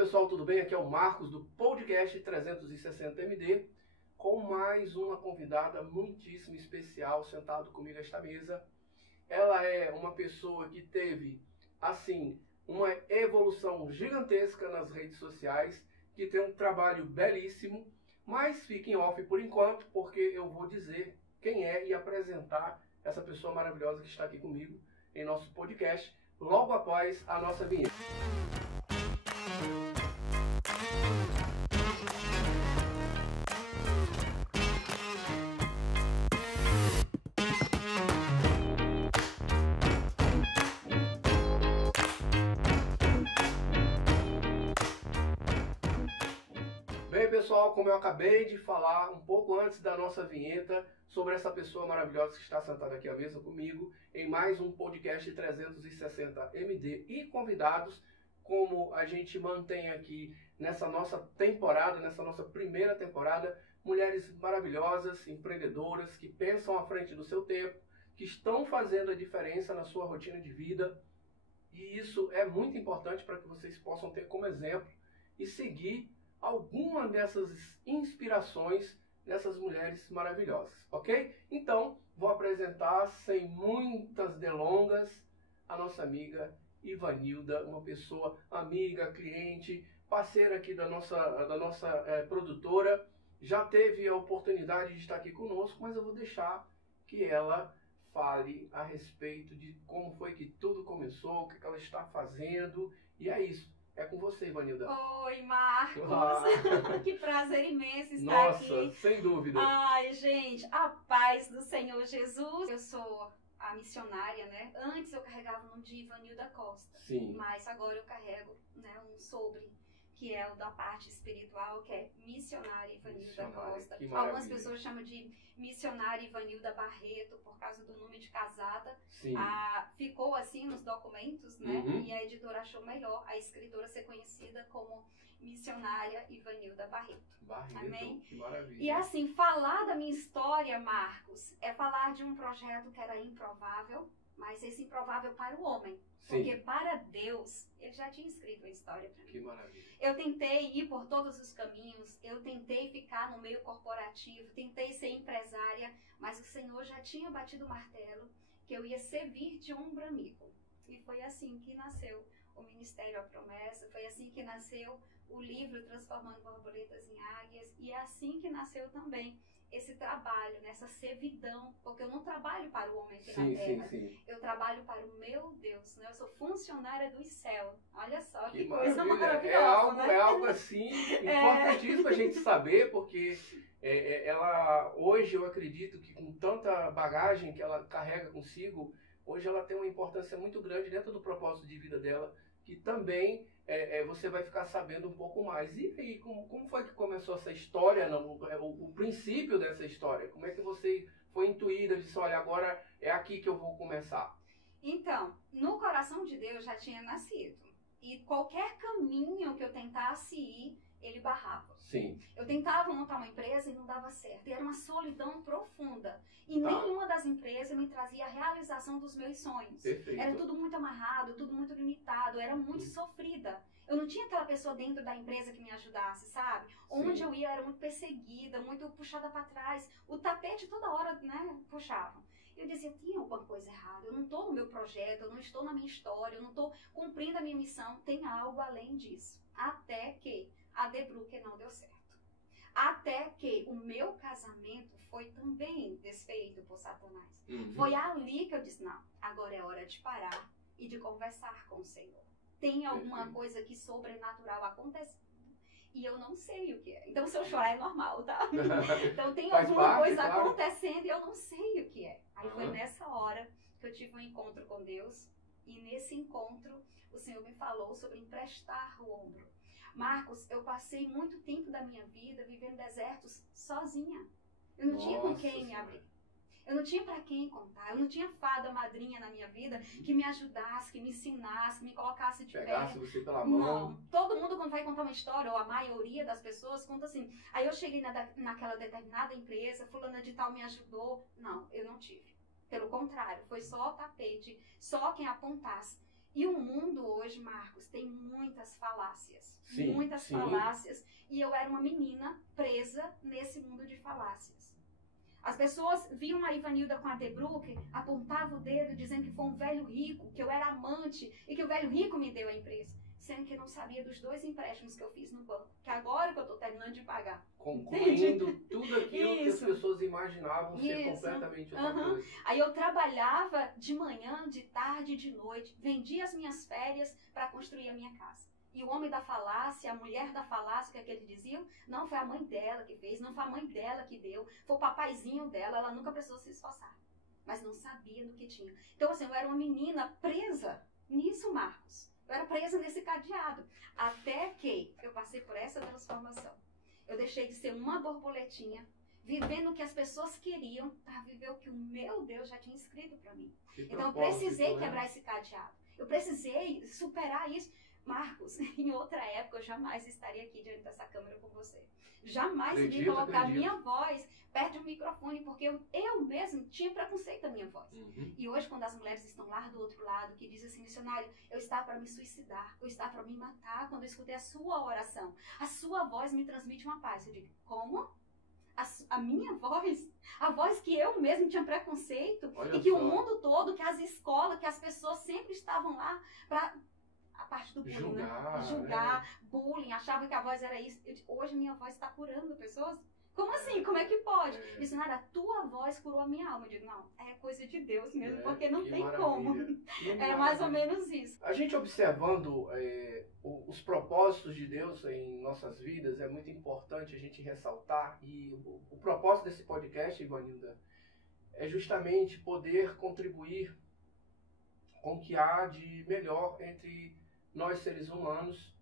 pessoal, tudo bem? Aqui é o Marcos do podcast 360MD com mais uma convidada muitíssimo especial sentado comigo a esta mesa. Ela é uma pessoa que teve, assim, uma evolução gigantesca nas redes sociais, que tem um trabalho belíssimo, mas fique em off por enquanto, porque eu vou dizer quem é e apresentar essa pessoa maravilhosa que está aqui comigo em nosso podcast, logo após a nossa vinheta. Bem, pessoal, como eu acabei de falar um pouco antes da nossa vinheta sobre essa pessoa maravilhosa que está sentada aqui à mesa comigo em mais um podcast 360MD e convidados, como a gente mantém aqui nessa nossa temporada, nessa nossa primeira temporada, mulheres maravilhosas, empreendedoras, que pensam à frente do seu tempo, que estão fazendo a diferença na sua rotina de vida, e isso é muito importante para que vocês possam ter como exemplo e seguir alguma dessas inspirações dessas mulheres maravilhosas, ok? Então, vou apresentar, sem muitas delongas, a nossa amiga Ivanilda, uma pessoa amiga, cliente, parceira aqui da nossa produtora. Já teve a oportunidade de estar aqui conosco, mas eu vou deixar que ela fale a respeito de como foi que tudo começou, o que ela está fazendo, e é isso. É com você, Ivanilda. Oi, Marcos. Que prazer imenso estar Nossa, aqui. sem dúvida. Ai, gente, a paz do Senhor Jesus. Eu sou a missionária, né? Antes eu carregava o nome de Ivanilda Costa. Sim. Mas agora eu carrego, né, um sobre, que é o da parte espiritual, que é missionária Ivanilda Costa. Algumas pessoas chamam de missionária Ivanilda Barreto, por causa do nome de casada. Sim. Ficou assim nos documentos, né? Uhum. E a editora achou melhor a escritora ser conhecida como missionária Ivanilda Barreto. Amém? Que maravilha. E assim, falar da minha história, Marcos, é falar de um projeto que era improvável, mas esse improvável para o homem. Sim. Porque para Deus, ele já tinha escrito a história para mim. Que maravilha. Eu tentei ir por todos os caminhos, eu tentei ficar no meio corporativo, tentei ser empresária, mas o Senhor já tinha batido o martelo que eu ia servir de ombro amigo. E foi assim que nasceu o Ministério A Promessa, foi assim que nasceu o livro Transformando Borboletas em Águias, e é assim que nasceu também esse trabalho, nessa servidão, porque eu não trabalho para o homem aqui na terra, sim. eu trabalho para o meu Deus, né? Eu sou funcionária dos céus. Olha só que maravilha. coisa maravilhosa, né? É algo assim importantíssimo a gente saber, porque ela, hoje eu acredito que com tanta bagagem que ela carrega consigo, hoje ela tem uma importância muito grande dentro do propósito de vida dela, que também você vai ficar sabendo um pouco mais. E como foi que começou essa história, o princípio dessa história? Como é que você foi intuída, disse, olha, agora é aqui que eu vou começar? Então, no coração de Deus já tinha nascido. E qualquer caminho que eu tentasse ir, ele barrava. Sim. Eu tentava montar uma empresa e não dava certo. E era uma solidão profunda. E nenhuma das empresas me trazia a realização dos meus sonhos. Perfeito. Era tudo muito amarrado, tudo muito limitado. Eu era muito sofrida. Eu não tinha aquela pessoa dentro da empresa que me ajudasse, sabe? Onde eu ia, eu era muito perseguida, muito puxada para trás. O tapete toda hora, né, puxava. Eu dizia, tem alguma coisa errada, eu não estou no meu projeto, eu não estou na minha história, eu não estou cumprindo a minha missão, tem algo além disso. Até que a Debrucker não deu certo. Até que o meu casamento foi também desfeito por Satanás. Uhum. Foi ali que eu disse, não, agora é hora de parar e de conversar com o Senhor. Tem alguma coisa que sobrenatural acontecendo e eu não sei o que é. Então, se eu chorar é normal, tá? Então, tem alguma coisa acontecendo e eu não sei o que é. Aí foi nessa hora que eu tive um encontro com Deus. E nesse encontro, o Senhor me falou sobre emprestar o ombro. Marcos, eu passei muito tempo da minha vida vivendo desertos sozinha. Eu não tinha com quem me abrir. Eu não tinha para quem contar. Eu não tinha fada madrinha na minha vida que me ajudasse, que me ensinasse, que me colocasse de pé. Pegasse você pela mão. Não. Todo mundo, quando vai contar uma história, ou a maioria das pessoas, conta assim. Aí eu cheguei naquela determinada empresa, fulana de tal me ajudou. Não, eu não tive. Pelo contrário, foi só o tapete, só quem apontasse. E o mundo hoje, Marcos, tem muitas falácias. Sim, muitas sim. falácias. E eu era uma menina presa nesse mundo de falácias. As pessoas viam a Ivanilda com a Debruck, apontavam o dedo dizendo que foi um velho rico, que eu era amante e que o velho rico me deu a empresa. Sendo que eu não sabia dos 2 empréstimos que eu fiz no banco, que agora que eu estou terminando de pagar. Concluindo tudo aquilo que as Isso. pessoas imaginavam ser Isso. completamente outra Uhum. coisa. Aí eu trabalhava de manhã, de tarde, de noite, vendia as minhas férias para construir a minha casa. E o homem da falácia, a mulher da falácia, o que é que eles diziam? Não, foi a mãe dela que fez, não foi a mãe dela que deu, foi o papaizinho dela, ela nunca precisou se esforçar. Mas não sabia do que tinha. Então, assim, eu era uma menina presa nisso, Marcos. Eu era presa nesse cadeado. Até que eu passei por essa transformação. Eu deixei de ser uma borboletinha, vivendo o que as pessoas queriam, para viver o que o meu Deus já tinha escrito para mim. Então eu precisei quebrar esse cadeado. Eu precisei superar isso. Marcos, em outra época eu jamais estaria aqui diante dessa câmera com você. Jamais iria colocar minha voz perto de um microfone, porque eu mesmo tinha preconceito da minha voz. Uhum. E hoje, quando as mulheres estão lá do outro lado, que dizem assim, missionário, eu estava para me suicidar, eu estava para me matar, quando eu escutei a sua oração. A sua voz me transmite uma paz. Eu digo, como? A minha voz? A voz que eu mesmo tinha preconceito? Olha e que só. o mundo todo, que as escolas, que as pessoas sempre estavam lá para... A parte do bullying, julgar, bullying, achava que a voz era isso. Hoje minha voz está curando pessoas. Como assim? Como é que pode? Missionária, a tua voz curou a minha alma. Eu digo, não, é coisa de Deus mesmo, porque não tem como. É mais ou menos isso. A gente observando os propósitos de Deus em nossas vidas, é muito importante a gente ressaltar. E o propósito desse podcast, Ivanilda, é justamente poder contribuir com o que há de melhor entre nós seres humanos,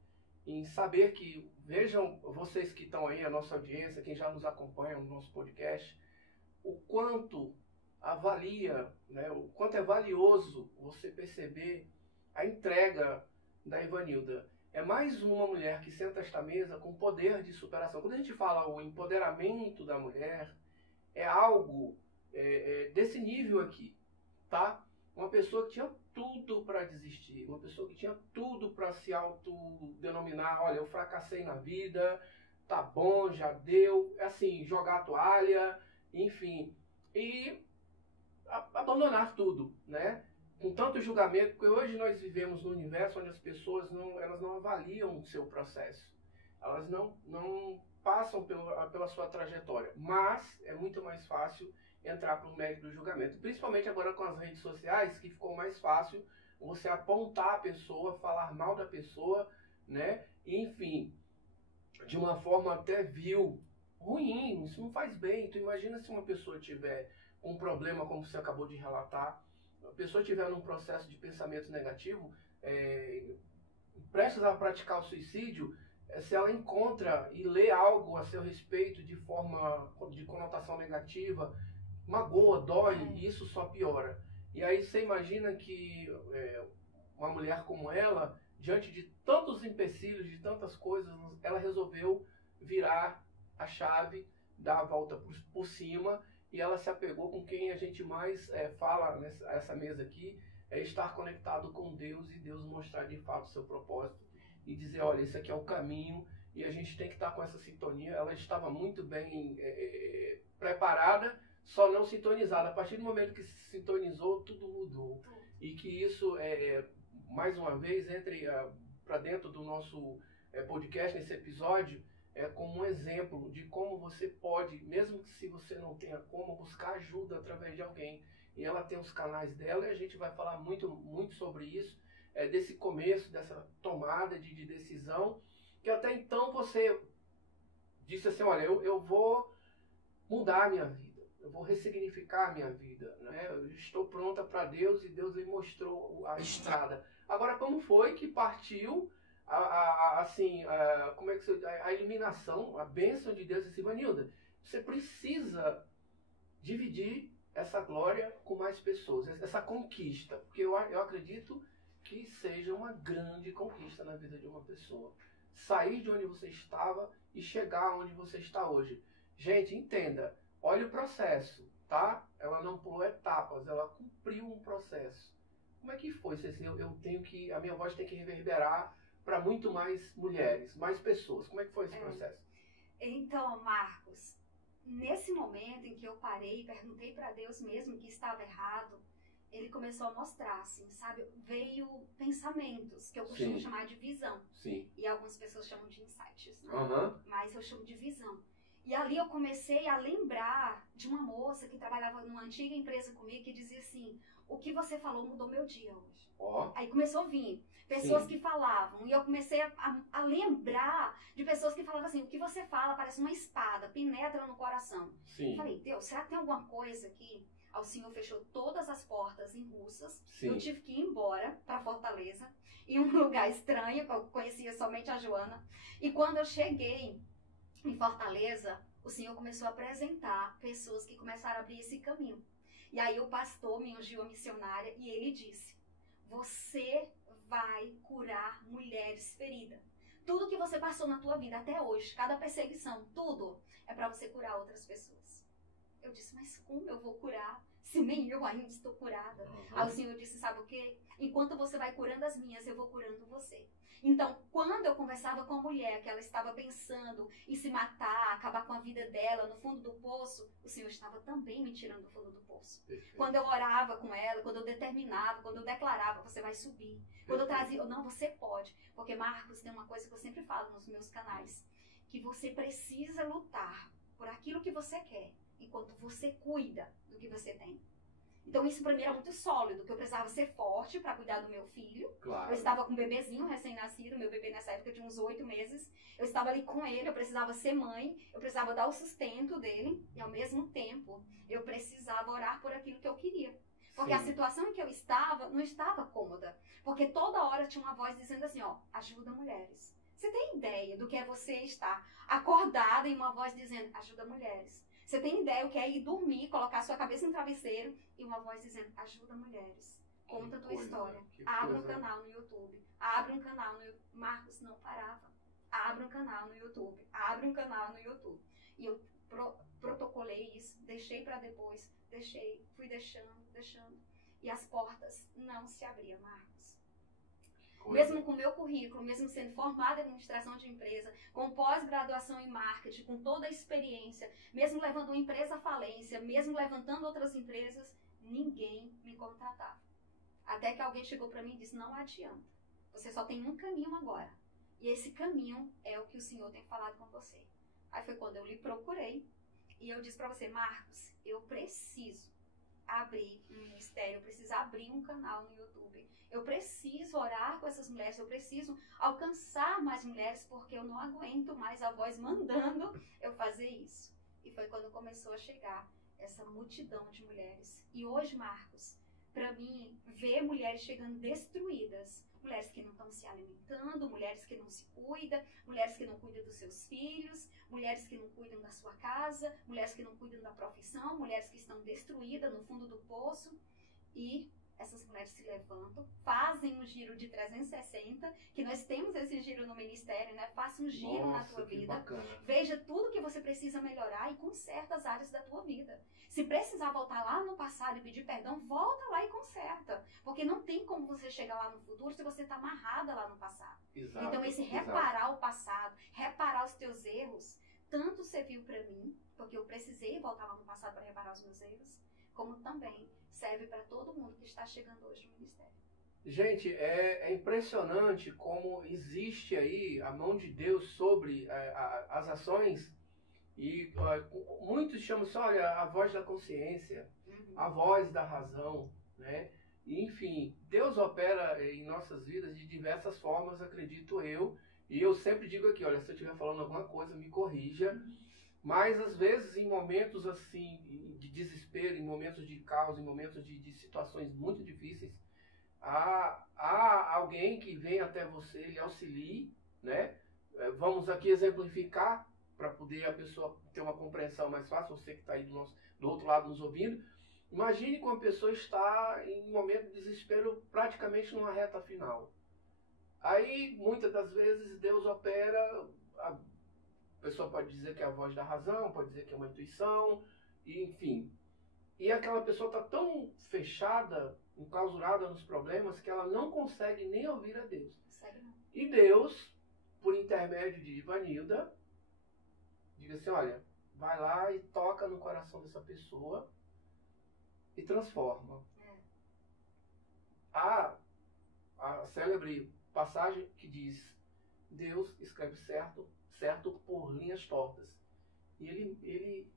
em saber que, vejam vocês que estão aí, a nossa audiência, quem já nos acompanha no nosso podcast, o quanto avalia, né, o quanto é valioso você perceber a entrega da Ivanilda. É mais uma mulher que senta a esta mesa com poder de superação. Quando a gente fala o empoderamento da mulher, é algo desse nível aqui, tá? Uma pessoa que tinha tudo para desistir, uma pessoa que tinha tudo para se autodenominar, olha, eu fracassei na vida, tá bom, já deu, assim, jogar a toalha, enfim, e abandonar tudo, né? Com tanto julgamento, porque hoje nós vivemos num universo onde as pessoas elas não avaliam o seu processo, elas não passam pela sua trajetória, mas é muito mais fácil entrar para o mérito do julgamento. Principalmente agora com as redes sociais, que ficou mais fácil você apontar a pessoa, falar mal da pessoa, né? Enfim, de uma forma até vil, ruim, isso não faz bem. Tu imagina se uma pessoa tiver um problema, como você acabou de relatar, a pessoa tiver num processo de pensamento negativo, prestes a praticar o suicídio, se ela encontra e lê algo a seu respeito de forma de conotação negativa, magoa, dói, e isso só piora. E aí você imagina que uma mulher como ela, diante de tantos empecilhos, de tantas coisas, ela resolveu virar a chave, dar a volta por cima, e ela se apegou com quem a gente mais fala nessa mesa aqui, é estar conectado com Deus e Deus mostrar de fato o seu propósito e dizer, olha, esse aqui é o caminho e a gente tem que estar com essa sintonia. Ela estava muito bem preparada, só não sintonizada. A partir do momento que se sintonizou, tudo mudou. E que isso, mais uma vez, entre para dentro do nosso podcast, nesse episódio, como um exemplo de como você pode, mesmo que se você não tenha como, buscar ajuda através de alguém. E ela tem os canais dela e a gente vai falar muito, muito sobre isso, desse começo, dessa tomada de decisão, que até então você disse assim, olha, eu vou mudar a minha vida, eu vou ressignificar a minha vida, né? Eu estou pronta para Deus e Deus lhe mostrou a estrada. Agora, como foi que partiu como é que a iluminação, a bênção de Deus? Disse, Ivanilda, você precisa dividir essa glória com mais pessoas, essa conquista, porque eu acredito que seja uma grande conquista na vida de uma pessoa. Sair de onde você estava e chegar onde você está hoje. Gente, entenda, olha o processo, tá? Ela não pulou etapas, ela cumpriu um processo. como é que foi? Você, assim, eu tenho que, a minha voz tem que reverberar para muito mais mulheres, mais pessoas. Como é que foi esse processo? Então, Marcos, nesse momento em que eu parei e perguntei para Deus mesmo que estava errado, ele começou a mostrar, assim, sabe? Veio pensamentos, que eu costumo chamar de visão. Sim. E algumas pessoas chamam de insights, né? Mas eu chamo de visão. E ali eu comecei a lembrar de uma moça que trabalhava numa antiga empresa comigo que dizia assim, o que você falou mudou meu dia hoje. Aí começou a vir pessoas que falavam, e eu comecei a lembrar de pessoas que falavam assim, o que você fala parece uma espada, penetra no coração. Eu falei, Deus, será que tem alguma coisa aqui? O Senhor fechou todas as portas em Russas. Eu tive que ir embora para Fortaleza, em um lugar estranho, que eu conhecia somente a Joana. E quando eu cheguei em Fortaleza, o Senhor começou a apresentar pessoas que começaram a abrir esse caminho. E aí o pastor me ungiu a missionária e ele disse, você vai curar mulheres feridas. Tudo que você passou na tua vida até hoje, cada perseguição, tudo, é para você curar outras pessoas. Eu disse, mas como eu vou curar se nem eu ainda estou curada? Aí o Senhor disse, sabe o quê? Enquanto você vai curando as minhas, eu vou curando você. Então, quando eu conversava com a mulher que ela estava pensando em se matar, acabar com a vida dela no fundo do poço, o Senhor estava também me tirando do fundo do poço. Perfeito. Quando eu orava com ela, quando eu determinava, quando eu declarava, você vai subir. Perfeito. Quando eu trazia, não, você pode. Porque, Marcos, tem uma coisa que eu sempre falo nos meus canais, que você precisa lutar por aquilo que você quer, enquanto você cuida do que você tem. Então isso para mim era muito sólido, que eu precisava ser forte para cuidar do meu filho. Claro. Eu estava com um bebezinho recém-nascido, meu bebê nessa época tinha uns 8 meses. Eu estava ali com ele, eu precisava ser mãe, eu precisava dar o sustento dele. E ao mesmo tempo, eu precisava orar por aquilo que eu queria. Porque a situação em que eu estava, não estava cômoda. Porque toda hora tinha uma voz dizendo assim, ó, ajuda mulheres. Você tem ideia do que é você estar acordada e uma voz dizendo, ajuda mulheres. Você tem ideia o que é ir dormir, colocar sua cabeça no travesseiro e uma voz dizendo, ajuda mulheres, conta a tua história, abre um canal no YouTube, abre um canal no YouTube. Marcos não parava, abre um canal no YouTube, abre um canal no YouTube. E eu protocolei isso, deixei para depois, fui deixando. E as portas não se abriam, Marcos. Mesmo com o meu currículo, mesmo sendo formada em administração de empresa, com pós-graduação em marketing, com toda a experiência, mesmo levando uma empresa à falência, mesmo levantando outras empresas, ninguém me contratava. Até que alguém chegou para mim e disse, não adianta, você só tem um caminho agora. E esse caminho é o que o Senhor tem falado com você. Aí foi quando eu lhe procurei e eu disse para você, Marcos, eu preciso abrir um ministério, eu preciso abrir um canal no YouTube. Eu preciso orar com essas mulheres, eu preciso alcançar mais mulheres, porque eu não aguento mais a voz mandando eu fazer isso. E foi quando começou a chegar essa multidão de mulheres. E hoje, Marcos, para mim, ver mulheres chegando destruídas, mulheres que não estão se alimentando, mulheres que não se cuidam, mulheres que não cuidam dos seus filhos, mulheres que não cuidam da sua casa, mulheres que não cuidam da profissão, mulheres que estão destruídas no fundo do poço. E essas mulheres se levantam, fazem um giro de 360, que nós temos esse giro no ministério, né? Faça um giro na tua vida, bacana. Veja tudo que você precisa melhorar e conserta as áreas da tua vida. Se precisar voltar lá no passado e pedir perdão, volta lá e conserta. Porque não tem como você chegar lá no futuro se você está amarrada lá no passado. Exato, então esse reparar o passado, reparar os teus erros, tanto serviu para mim, porque eu precisei voltar lá no passado para reparar os meus erros, como também serve para todo mundo que está chegando hoje no ministério. Gente, é impressionante como existe aí a mão de Deus sobre as ações e muitos chamam isso, olha, a voz da consciência, a voz da razão, né? E, enfim, Deus opera em nossas vidas de diversas formas, acredito eu, e eu sempre digo aqui, olha, se eu estiver falando alguma coisa, me corrija. Mas, às vezes, em momentos assim de desespero, em momentos de caos, em momentos de situações muito difíceis, há alguém que vem até você, lhe auxilie, né? Vamos aqui exemplificar, para poder a pessoa ter uma compreensão mais fácil, você que está aí do outro lado nos ouvindo. Imagine quando a pessoa está em um momento de desespero, praticamente numa reta final. Aí, muitas das vezes, Deus opera... A pessoa pode dizer que é a voz da razão, pode dizer que é uma intuição, enfim. E aquela pessoa está tão fechada, enclausurada nos problemas que ela não consegue nem ouvir a Deus. Consegue não. E Deus, por intermédio de Ivanilda, diga assim, olha, vai lá e toca no coração dessa pessoa e transforma. A célebre passagem que diz, Deus escreve certo por linhas tortas. E ele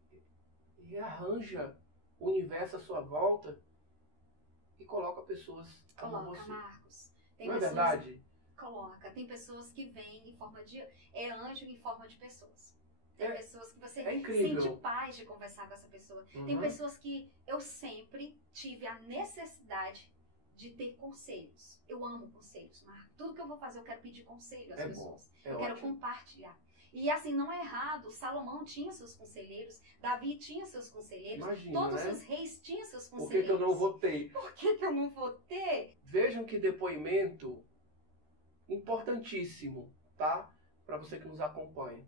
arranja o universo à sua volta e coloca pessoas como Coloca, você. Marcos. Tem Não é pessoas, verdade? Coloca. Tem pessoas que vêm em forma de... É anjo em forma de pessoas. Tem É- pessoas que você é incrível. sente paz de conversar com essa pessoa. Uhum. Tem pessoas que eu sempre tive a necessidade de ter conselhos. Eu amo conselhos, Marcos. Tudo que eu vou fazer, eu quero pedir conselho às É bom, pessoas. é Eu quero ótimo. compartilhar. E assim, não é errado. Salomão tinha seus conselheiros. Davi tinha seus conselheiros. Imagina, Todos né? os reis tinham seus Por que conselheiros. que eu não votei? Por que que eu não vou ter? Vejam que depoimento importantíssimo, tá? Para você que nos acompanha.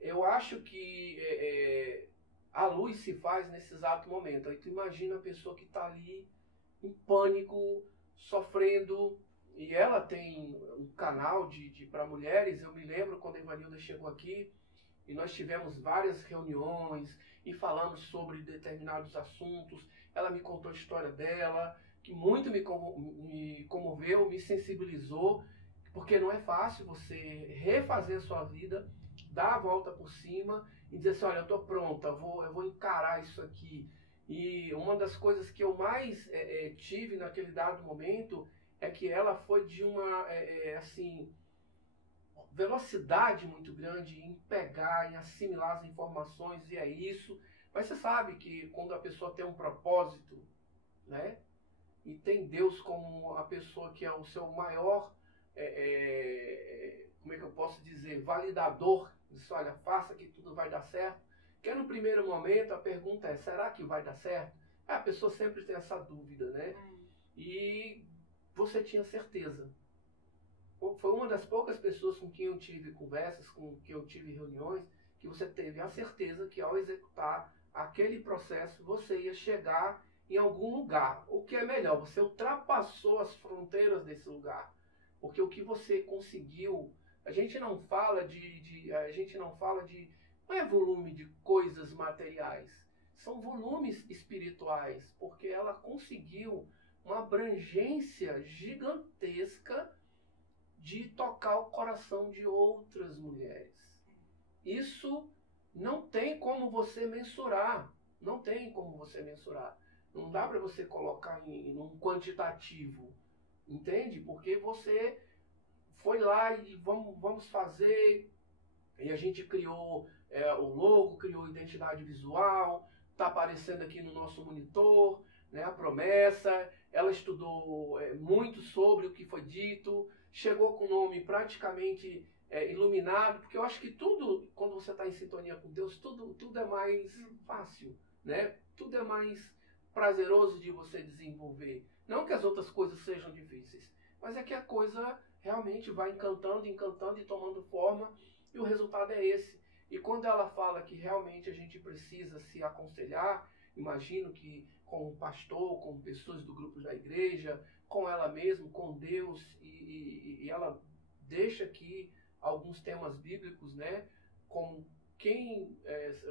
Eu acho que a luz se faz nesse exato momento. Aí tu imagina a pessoa que está ali em pânico, sofrendo, e ela tem um canal para mulheres. Eu me lembro quando a Ivanilda chegou aqui e nós tivemos várias reuniões e falamos sobre determinados assuntos. Ela me contou a história dela, que muito me comoveu, me sensibilizou, porque não é fácil você refazer a sua vida, dar a volta por cima e dizer assim, olha, eu estou pronta, eu vou encarar isso aqui. E uma das coisas que eu mais tive naquele dado momento é que ela foi de uma velocidade muito grande em pegar, em assimilar as informações, e é isso. Mas você sabe que quando a pessoa tem um propósito, né, e tem Deus como a pessoa que é o seu maior, como é que eu posso dizer, validador, diz, olha, faça que tudo vai dar certo. Porque no primeiro momento a pergunta é, será que vai dar certo? A pessoa sempre tem essa dúvida, né? E você tinha certeza. Foi uma das poucas pessoas com quem eu tive conversas, com quem eu tive reuniões, que você teve a certeza que ao executar aquele processo, você ia chegar em algum lugar. O que é melhor, você ultrapassou as fronteiras desse lugar. Porque o que você conseguiu, a gente não fala não é volume de coisas materiais, são volumes espirituais, porque ela conseguiu uma abrangência gigantesca de tocar o coração de outras mulheres. Isso não tem como você mensurar. Não tem como você mensurar. Não dá para você colocar em um quantitativo. Entende? Porque você foi lá e vamos fazer. E a gente criou o logo, criou identidade visual. Está aparecendo aqui no nosso monitor, né, a promessa. Ela estudou muito sobre o que foi dito. Chegou com o nome praticamente iluminado, porque eu acho que tudo, quando você está em sintonia com Deus, tudo é mais fácil, né? Tudo é mais prazeroso de você desenvolver. Não que as outras coisas sejam difíceis, mas é que a coisa realmente vai encantando e tomando forma, e o resultado é esse. E quando ela fala que realmente a gente precisa se aconselhar, imagino que com o pastor, com pessoas do grupo da igreja, com ela mesma, com Deus, e ela deixa aqui alguns temas bíblicos, né? Como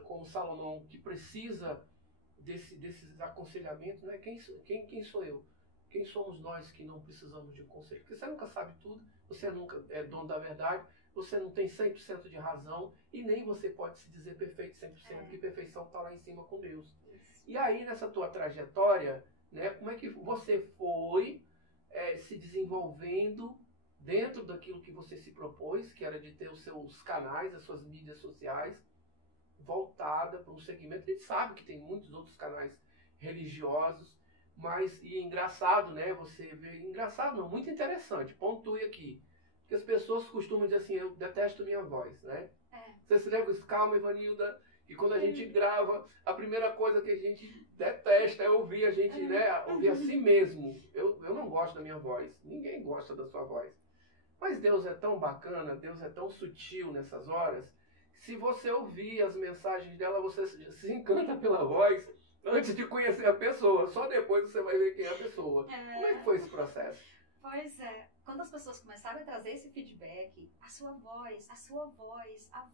como Salomão, que precisa desses aconselhamentos, né? Quem sou eu? Quem somos nós que não precisamos de um conselho? Porque você nunca sabe tudo, você nunca é dono da verdade, você não tem 100% de razão, e nem você pode se dizer perfeito 100%, que perfeição está lá em cima com Deus. Isso. E aí, nessa tua trajetória, né, como é que você foi se desenvolvendo dentro daquilo que você se propôs, que era de ter os seus canais, as suas mídias sociais, voltada para um segmento? A gente sabe que tem muitos outros canais religiosos, mas, e engraçado, né, você vê, engraçado não, muito interessante, pontue aqui, porque as pessoas costumam dizer assim, eu detesto minha voz, né? Você se lembra, calma, Ivanilda, e quando a gente grava, a primeira coisa que a gente detesta é ouvir a gente, né, ouvir a si mesmo. Eu não gosto da minha voz, ninguém gosta da sua voz. Mas Deus é tão bacana, Deus é tão sutil nessas horas, se você ouvir as mensagens dela, você se encanta pela voz, Antes de conhecer a pessoa, só depois você vai ver quem é a pessoa. Como é que foi esse processo? Pois é. Quando as pessoas começaram a trazer esse feedback, a sua voz, a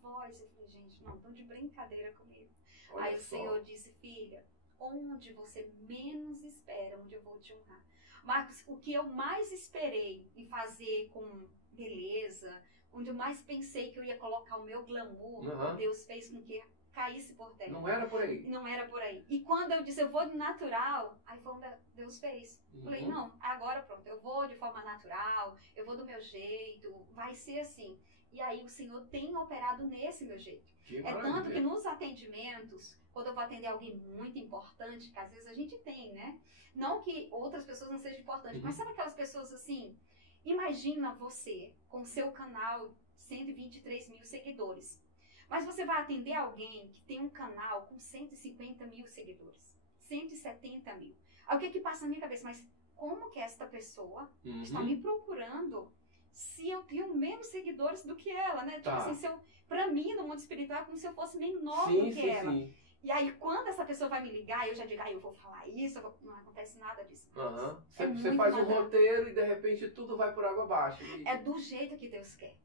voz, eu falei, gente, não, estão de brincadeira comigo. Olha Aí o só. Senhor disse, filha, onde você menos espera, onde eu vou te honrar. Marcos, o que eu mais esperei em fazer com beleza, onde eu mais pensei que eu ia colocar o meu glamour, Deus fez com que caísse por terra. Não era por aí. Não era por aí. E quando eu disse, eu vou de natural, aí foi onde Deus fez. Falei, não, agora pronto, eu vou de forma natural, eu vou do meu jeito, vai ser assim. E aí o Senhor tem operado nesse meu jeito. É tanto que nos atendimentos, quando eu vou atender alguém muito importante, que às vezes a gente tem, né? Não que outras pessoas não sejam importantes, mas sabe aquelas pessoas assim? Imagina você com seu canal 123 mil seguidores. Mas você vai atender alguém que tem um canal com 150 mil seguidores, 170 mil. Aí o que passa na minha cabeça? Mas como que esta pessoa está me procurando se eu tenho menos seguidores do que ela, né? Tipo assim, pra mim, no mundo espiritual, é como se eu fosse menor do que ela. Sim. E aí, quando essa pessoa vai me ligar, eu já digo, eu vou falar isso, não acontece nada disso. Você faz um roteiro e, de repente, tudo vai por água abaixo. É do jeito que Deus quer.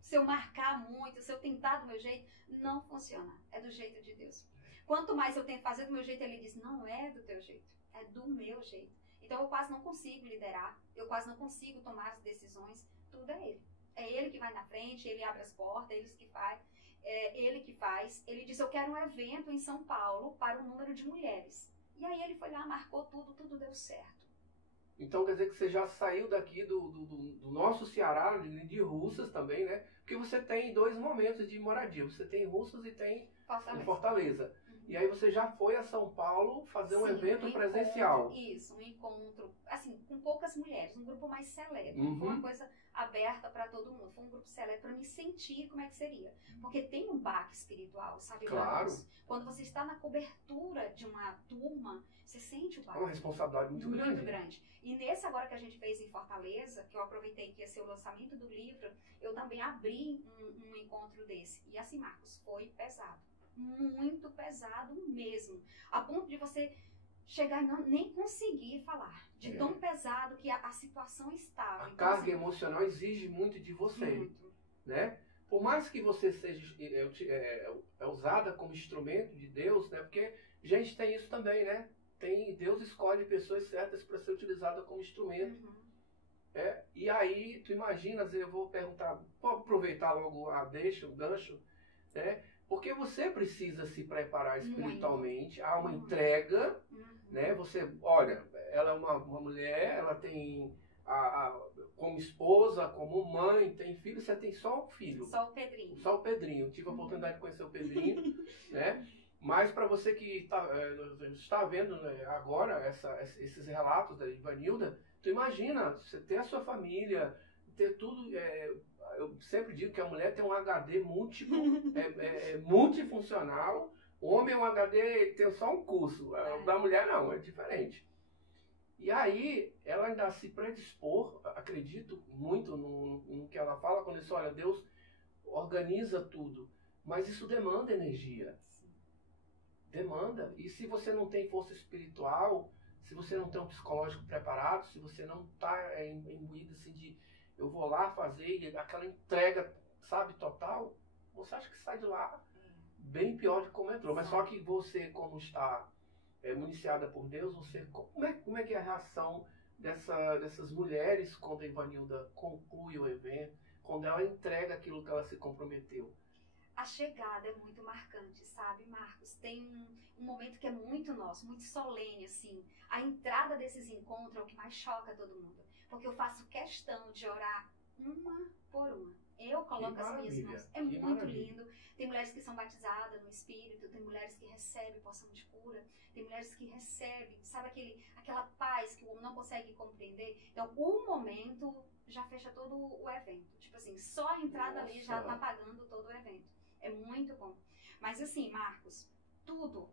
Se eu marcar muito, se eu tentar do meu jeito, não funciona. É do jeito de Deus. Quanto mais eu tento fazer do meu jeito, ele diz, não é do teu jeito, é do meu jeito. Então eu quase não consigo liderar, eu quase não consigo tomar as decisões, tudo é ele. É ele que vai na frente, ele abre as portas, ele que faz. Ele disse, eu quero um evento em São Paulo para um número de mulheres. E aí ele foi lá, marcou tudo deu certo. Então quer dizer que você já saiu daqui do nosso Ceará, de Russas também, né? Porque você tem 2 momentos de moradia. Você tem Russas e tem Fortaleza. E aí você já foi a São Paulo fazer um evento presencial. Um encontro, assim, com poucas mulheres, um grupo mais seleto. Não foi uma coisa aberta para todo mundo, foi um grupo seleto para me sentir como é que seria. Porque tem um baque espiritual, sabe? Claro. Quando você está na cobertura de uma turma, você sente o baque. É uma responsabilidade muito grande. E nesse agora que a gente fez em Fortaleza, que eu aproveitei que ia ser o lançamento do livro, eu também abri um encontro desse. E assim, Marcos, foi pesado. Muito pesado mesmo. A ponto de você chegar e nem conseguir falar. De tão pesado que a situação estava. A carga emocional exige muito de você. Muito. Né? Por mais que você seja usada como instrumento de Deus, né? Porque gente tem isso também, né? Deus escolhe pessoas certas para ser utilizada como instrumento. E aí, tu imaginas, eu vou perguntar, vou aproveitar logo a deixa, o gancho, né? Porque você precisa se preparar espiritualmente, há uma entrega, né? Você, olha, ela é uma mulher, ela tem como esposa, como mãe, tem filho, você tem só um filho. Só o Pedrinho. Só o Pedrinho. Tive a oportunidade de conhecer o Pedrinho, né? Mas para você que está vendo, né, agora esses relatos da Ivanilda, tu imagina, você ter a sua família, ter tudo. Eu sempre digo que a mulher tem um HD múltiplo, multifuncional. O homem é um HD, tem só um curso. Da mulher não, é diferente. E aí, ela ainda se predispor, acredito muito no que ela fala, quando diz, olha, Deus organiza tudo. Mas isso demanda energia. Demanda. E se você não tem força espiritual, se você não tem um psicológico preparado, se você não está imbuído assim de eu vou lá fazer e aquela entrega, sabe, total, você acha que sai de lá bem pior de como entrou. Mas só que você, como está municiada por Deus, você, como é que é a reação dessas mulheres quando a Ivanilda conclui o evento, quando ela entrega aquilo que ela se comprometeu? A chegada é muito marcante, sabe, Marcos? Tem um momento que é muito nosso, muito solene, assim. A entrada desses encontros é o que mais choca todo mundo. Porque eu faço questão de orar uma por uma. Eu coloco as minhas mãos. É muito lindo. Tem mulheres que são batizadas no Espírito, tem mulheres que recebem poção de cura, tem mulheres que recebem, sabe, aquela paz que o homem não consegue compreender. Então, o momento já fecha todo o evento. Tipo assim, só a entrada ali já tá pagando todo o evento. É muito bom. Mas assim, Marcos, tudo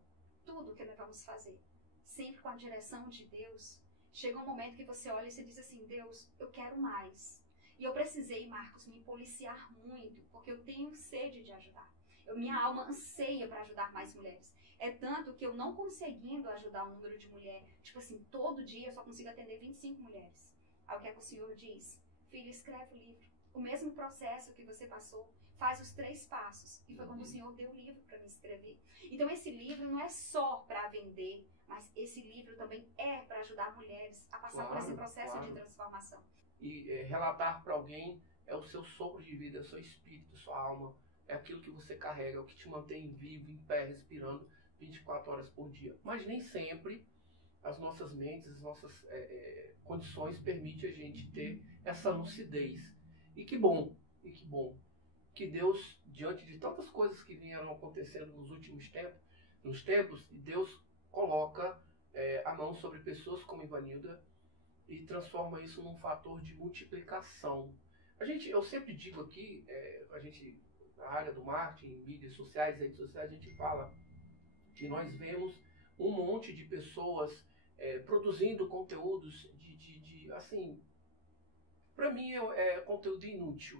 que nós vamos fazer, sempre com a direção de Deus, chega um momento que você olha e você diz assim, Deus, eu quero mais. E eu precisei, Marcos, me policiar muito, porque eu tenho sede de ajudar. Minha alma anseia para ajudar mais mulheres. É tanto que eu não conseguindo ajudar o número de mulheres, tipo assim, todo dia eu só consigo atender 25 mulheres. Aí o que é que o Senhor diz? Filho, escreve o livro. O mesmo processo que você passou, faz os 3 passos. E foi quando o Senhor deu o livro para me escrever. Então esse livro não é só para vender, mas esse livro também é para ajudar mulheres a passar por esse processo de transformação. E relatar para alguém é o seu sopro de vida, é o seu espírito, sua alma. É aquilo que você carrega, é o que te mantém vivo, em pé, respirando 24 horas por dia. Mas nem sempre as nossas mentes, as nossas condições permitem a gente ter essa lucidez. E que bom, que Deus, diante de tantas coisas que vieram acontecendo nos últimos tempos, Deus coloca a mão sobre pessoas como Ivanilda e transforma isso num fator de multiplicação. Eu sempre digo aqui, na área do marketing, mídias sociais, redes sociais, a gente fala que nós vemos um monte de pessoas produzindo conteúdos assim, para mim é conteúdo inútil,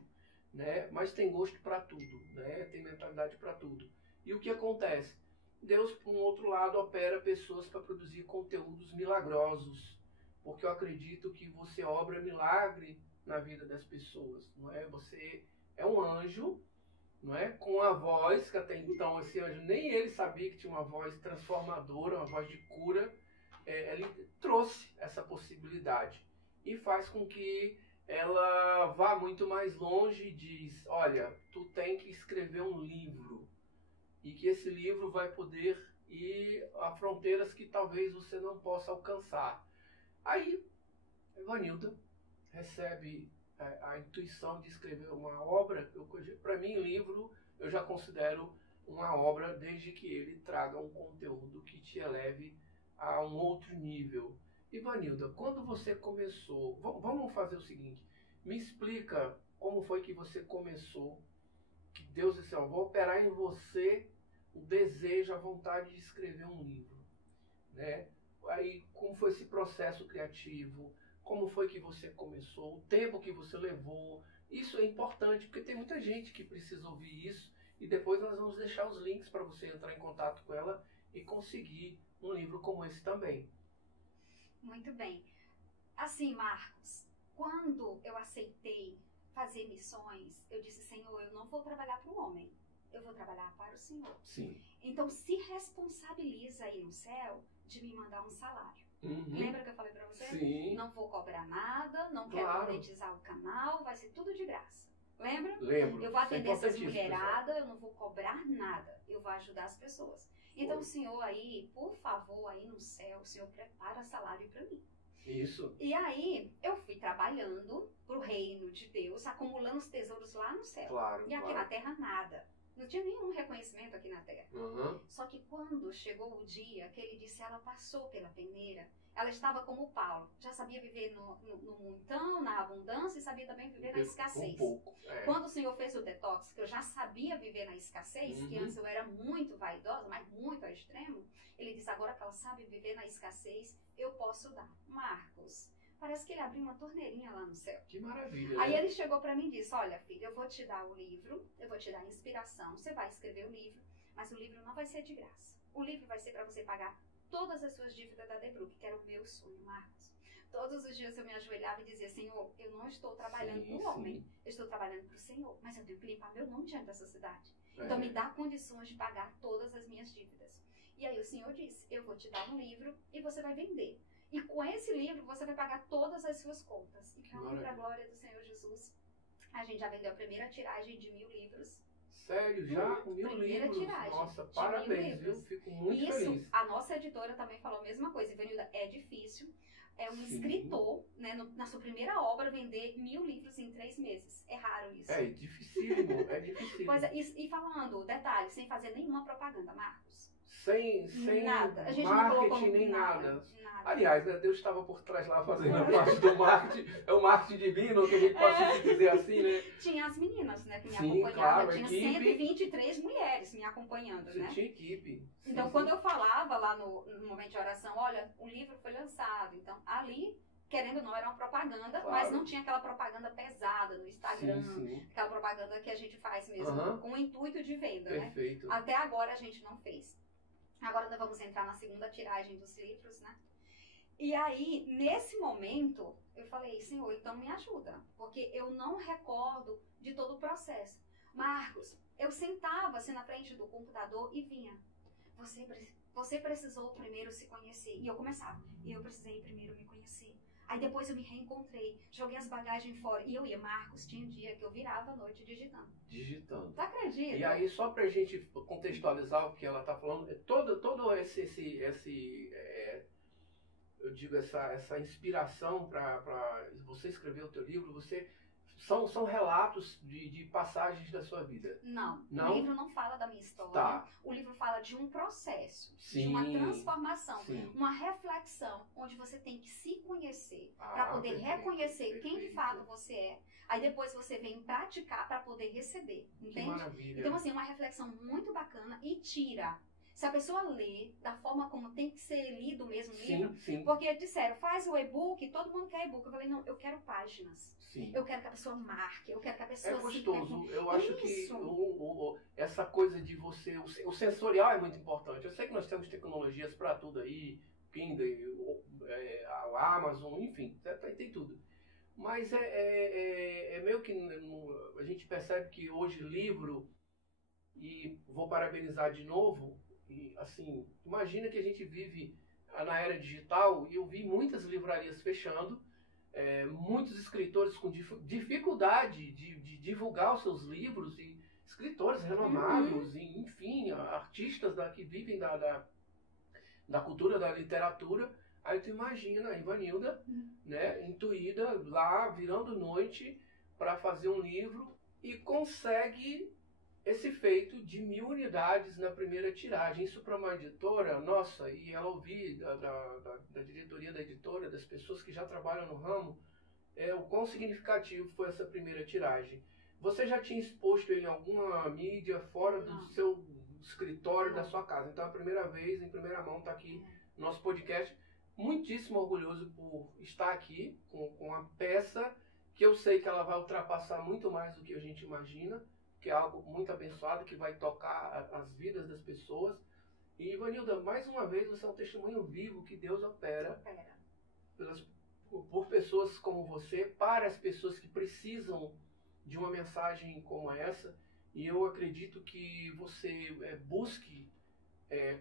né? Mas tem gosto para tudo, né? Tem mentalidade para tudo. E o que acontece? Deus, por um outro lado, opera pessoas para produzir conteúdos milagrosos, porque eu acredito que você obra milagre na vida das pessoas, não é? Você é um anjo, não é? Com a voz, que até então esse anjo nem ele sabia que tinha uma voz transformadora, uma voz de cura. Ele trouxe essa possibilidade e faz com que ela vá muito mais longe e diz, olha, tu tem que escrever um livro e que esse livro vai poder ir a fronteiras que talvez você não possa alcançar. Aí, Ivanilda recebe a intuição de escrever uma obra. Para mim, livro eu já considero uma obra desde que ele traga um conteúdo que te eleve a um outro nível. Ivanilda, quando você começou, vamos fazer o seguinte, me explica como foi que você começou, que Deus disse, vou operar em você o desejo, a vontade de escrever um livro, né? Aí, como foi esse processo criativo? Como foi que você começou? O tempo que você levou? Isso é importante, porque tem muita gente que precisa ouvir isso. E depois nós vamos deixar os links para você entrar em contato com ela e conseguir um livro como esse também. Muito bem. Assim, Marcos, quando eu aceitei fazer missões, eu disse, Senhor, eu não vou trabalhar para o homem. Eu vou trabalhar para o Senhor. Sim. Então, se responsabiliza aí no céu de me mandar um salário. Lembra que eu falei pra você? Sim. Não vou cobrar nada, não quero monetizar o canal, vai ser tudo de graça. Lembra? Lembro. Eu vou atender essas mulheradas, eu não vou cobrar nada. Eu vou ajudar as pessoas. Então, o Senhor aí, por favor, aí no céu, o Senhor prepara salário pra mim. Isso. E aí, eu fui trabalhando pro reino de Deus, acumulando os tesouros lá no céu. Claro, e aqui na terra, nada. Não tinha nenhum reconhecimento aqui na terra. Só que quando chegou o dia que ele disse, ela passou pela peneira, ela estava como Paulo, já sabia viver no montão, na abundância, e sabia também viver na escassez. Um pouco. Quando o Senhor fez o detox, que eu já sabia viver na escassez, que antes eu era muito vaidosa, mas muito ao extremo, ele disse, agora que ela sabe viver na escassez, eu posso dar. Marcos, parece que ele abriu uma torneirinha lá no céu. Que maravilha. Aí ele chegou pra mim e disse, olha filha, eu vou te dar o livro, eu vou te dar a inspiração, você vai escrever o livro, mas o livro não vai ser de graça. O livro vai ser para você pagar todas as suas dívidas da Debruc, que era o meu sonho, Marcos. Todos os dias eu me ajoelhava e dizia, Senhor, eu não estou trabalhando para o homem, eu estou trabalhando para o Senhor, mas eu tenho que limpar meu nome diante dessa cidade. Então me dá condições de pagar todas as minhas dívidas. E aí o Senhor disse, eu vou te dar um livro e você vai vender. E com esse livro você vai pagar todas as suas contas. E para a glória do Senhor Jesus, a gente já vendeu a primeira tiragem de 1000 livros. Sério? Já? 1000 livros? Tiragem, nossa, parabéns, viu? Fico muito feliz. A nossa editora também falou a mesma coisa. Ivanilda, é difícil. É um escritor, né, na sua primeira obra, vender 1000 livros em 3 meses. É raro isso. É dificílimo, é dificílimo. Pois é, e falando, detalhe, sem fazer nenhuma propaganda, Marcos. Sem nada. A gente marketing nem nada. Aliás, né, Deus estava por trás lá fazendo a parte do marketing. É o marketing divino, que a gente pode dizer assim, né? Tinha as meninas, né, que me acompanhavam. Claro, tinha equipe. 123 mulheres me acompanhando, Você né? tinha equipe. Então, quando eu falava lá no momento de oração, olha, o livro foi lançado. Então, ali, querendo ou não, era uma propaganda, Claro. mas não tinha aquela propaganda pesada no Instagram. Aquela propaganda que a gente faz mesmo, com o intuito de venda, Perfeito. né? Até agora a gente não fez. Agora nós vamos entrar na segunda tiragem dos livros, né? E aí, nesse momento, eu falei, Senhor, então me ajuda. Porque eu não recordo de todo o processo. Marcos, eu sentava assim na frente do computador e vinha. Você precisou primeiro se conhecer. E eu começava. Eu precisei primeiro me conhecer. Aí depois eu me reencontrei. Joguei as bagagens fora. E eu ia, Marcos, tinha um dia que eu virava a noite digitando. Digitando. Tu acredita? E aí, só pra gente contextualizar o que ela tá falando, todo eu digo, essa inspiração para você escrever o teu livro, são relatos de passagens da sua vida. Não, Não? O livro não fala da minha história. Tá. O livro fala de um processo, Sim, de uma transformação, sim. uma reflexão, onde você tem que se conhecer Ah, para poder perfeito, reconhecer quem de perfeito. fato você é. Aí depois você vem praticar para poder receber, Que entende? maravilha. Então assim, uma reflexão muito bacana e tira. Se a pessoa lê da forma como tem que ser lido mesmo o livro, sim. porque disseram, faz o e-book, todo mundo quer e-book. Eu falei, não, eu quero páginas. Sim. Eu quero que a pessoa marque, eu quero que a pessoa... É gostoso. Eu acho que Isso. essa coisa de você... O sensorial é muito importante. Eu sei que nós temos tecnologias para tudo aí, Kindle, a Amazon, enfim, tem tudo. Mas é meio que a gente percebe que hoje livro, e vou parabenizar de novo, e assim, imagina que a gente vive na era digital e eu vi muitas livrarias fechando, muitos escritores com dificuldade de divulgar os seus livros, e escritores renomados, e, enfim, artistas que vivem da cultura, da literatura. Aí tu imagina a Ivanilda, né, intuída lá, virando noite para fazer um livro, e consegue esse feito de 1000 unidades na primeira tiragem. Isso para uma editora, nossa, e ela ouvir da diretoria da editora, das pessoas que já trabalham no ramo, o quão significativo foi essa primeira tiragem. Você já tinha exposto em alguma mídia fora do seu escritório, da sua casa? Então, a primeira vez, em primeira mão, está aqui no nosso podcast. Muitíssimo orgulhoso por estar aqui com uma peça que eu sei que ela vai ultrapassar muito mais do que a gente imagina, que é algo muito abençoado, que vai tocar as vidas das pessoas. E, Ivanilda, mais uma vez, você é um testemunho vivo que Deus opera por pessoas como você, para as pessoas que precisam de uma mensagem como essa. E eu acredito que você busque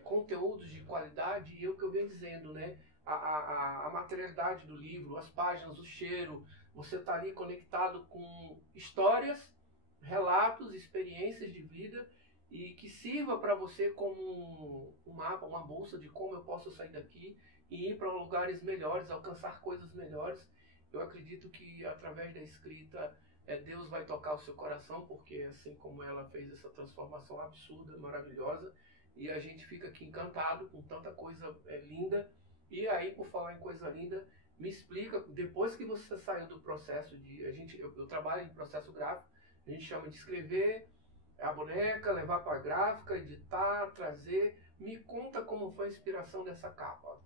conteúdos de qualidade, e é o que eu venho dizendo, né? A materialidade do livro, as páginas, o cheiro, você está ali conectado com histórias, relatos, experiências de vida, e que sirva para você como um mapa, uma bolsa de como eu posso sair daqui e ir para lugares melhores, alcançar coisas melhores. Eu acredito que através da escrita Deus vai tocar o seu coração, porque assim como ela fez essa transformação absurda, maravilhosa, e a gente fica aqui encantado com tanta coisa linda. E aí, por falar em coisa linda, me explica, depois que você saiu do processo eu trabalho em processo gráfico, a gente chama de escrever a boneca, levar para a gráfica, editar, trazer. Me conta como foi a inspiração dessa capa.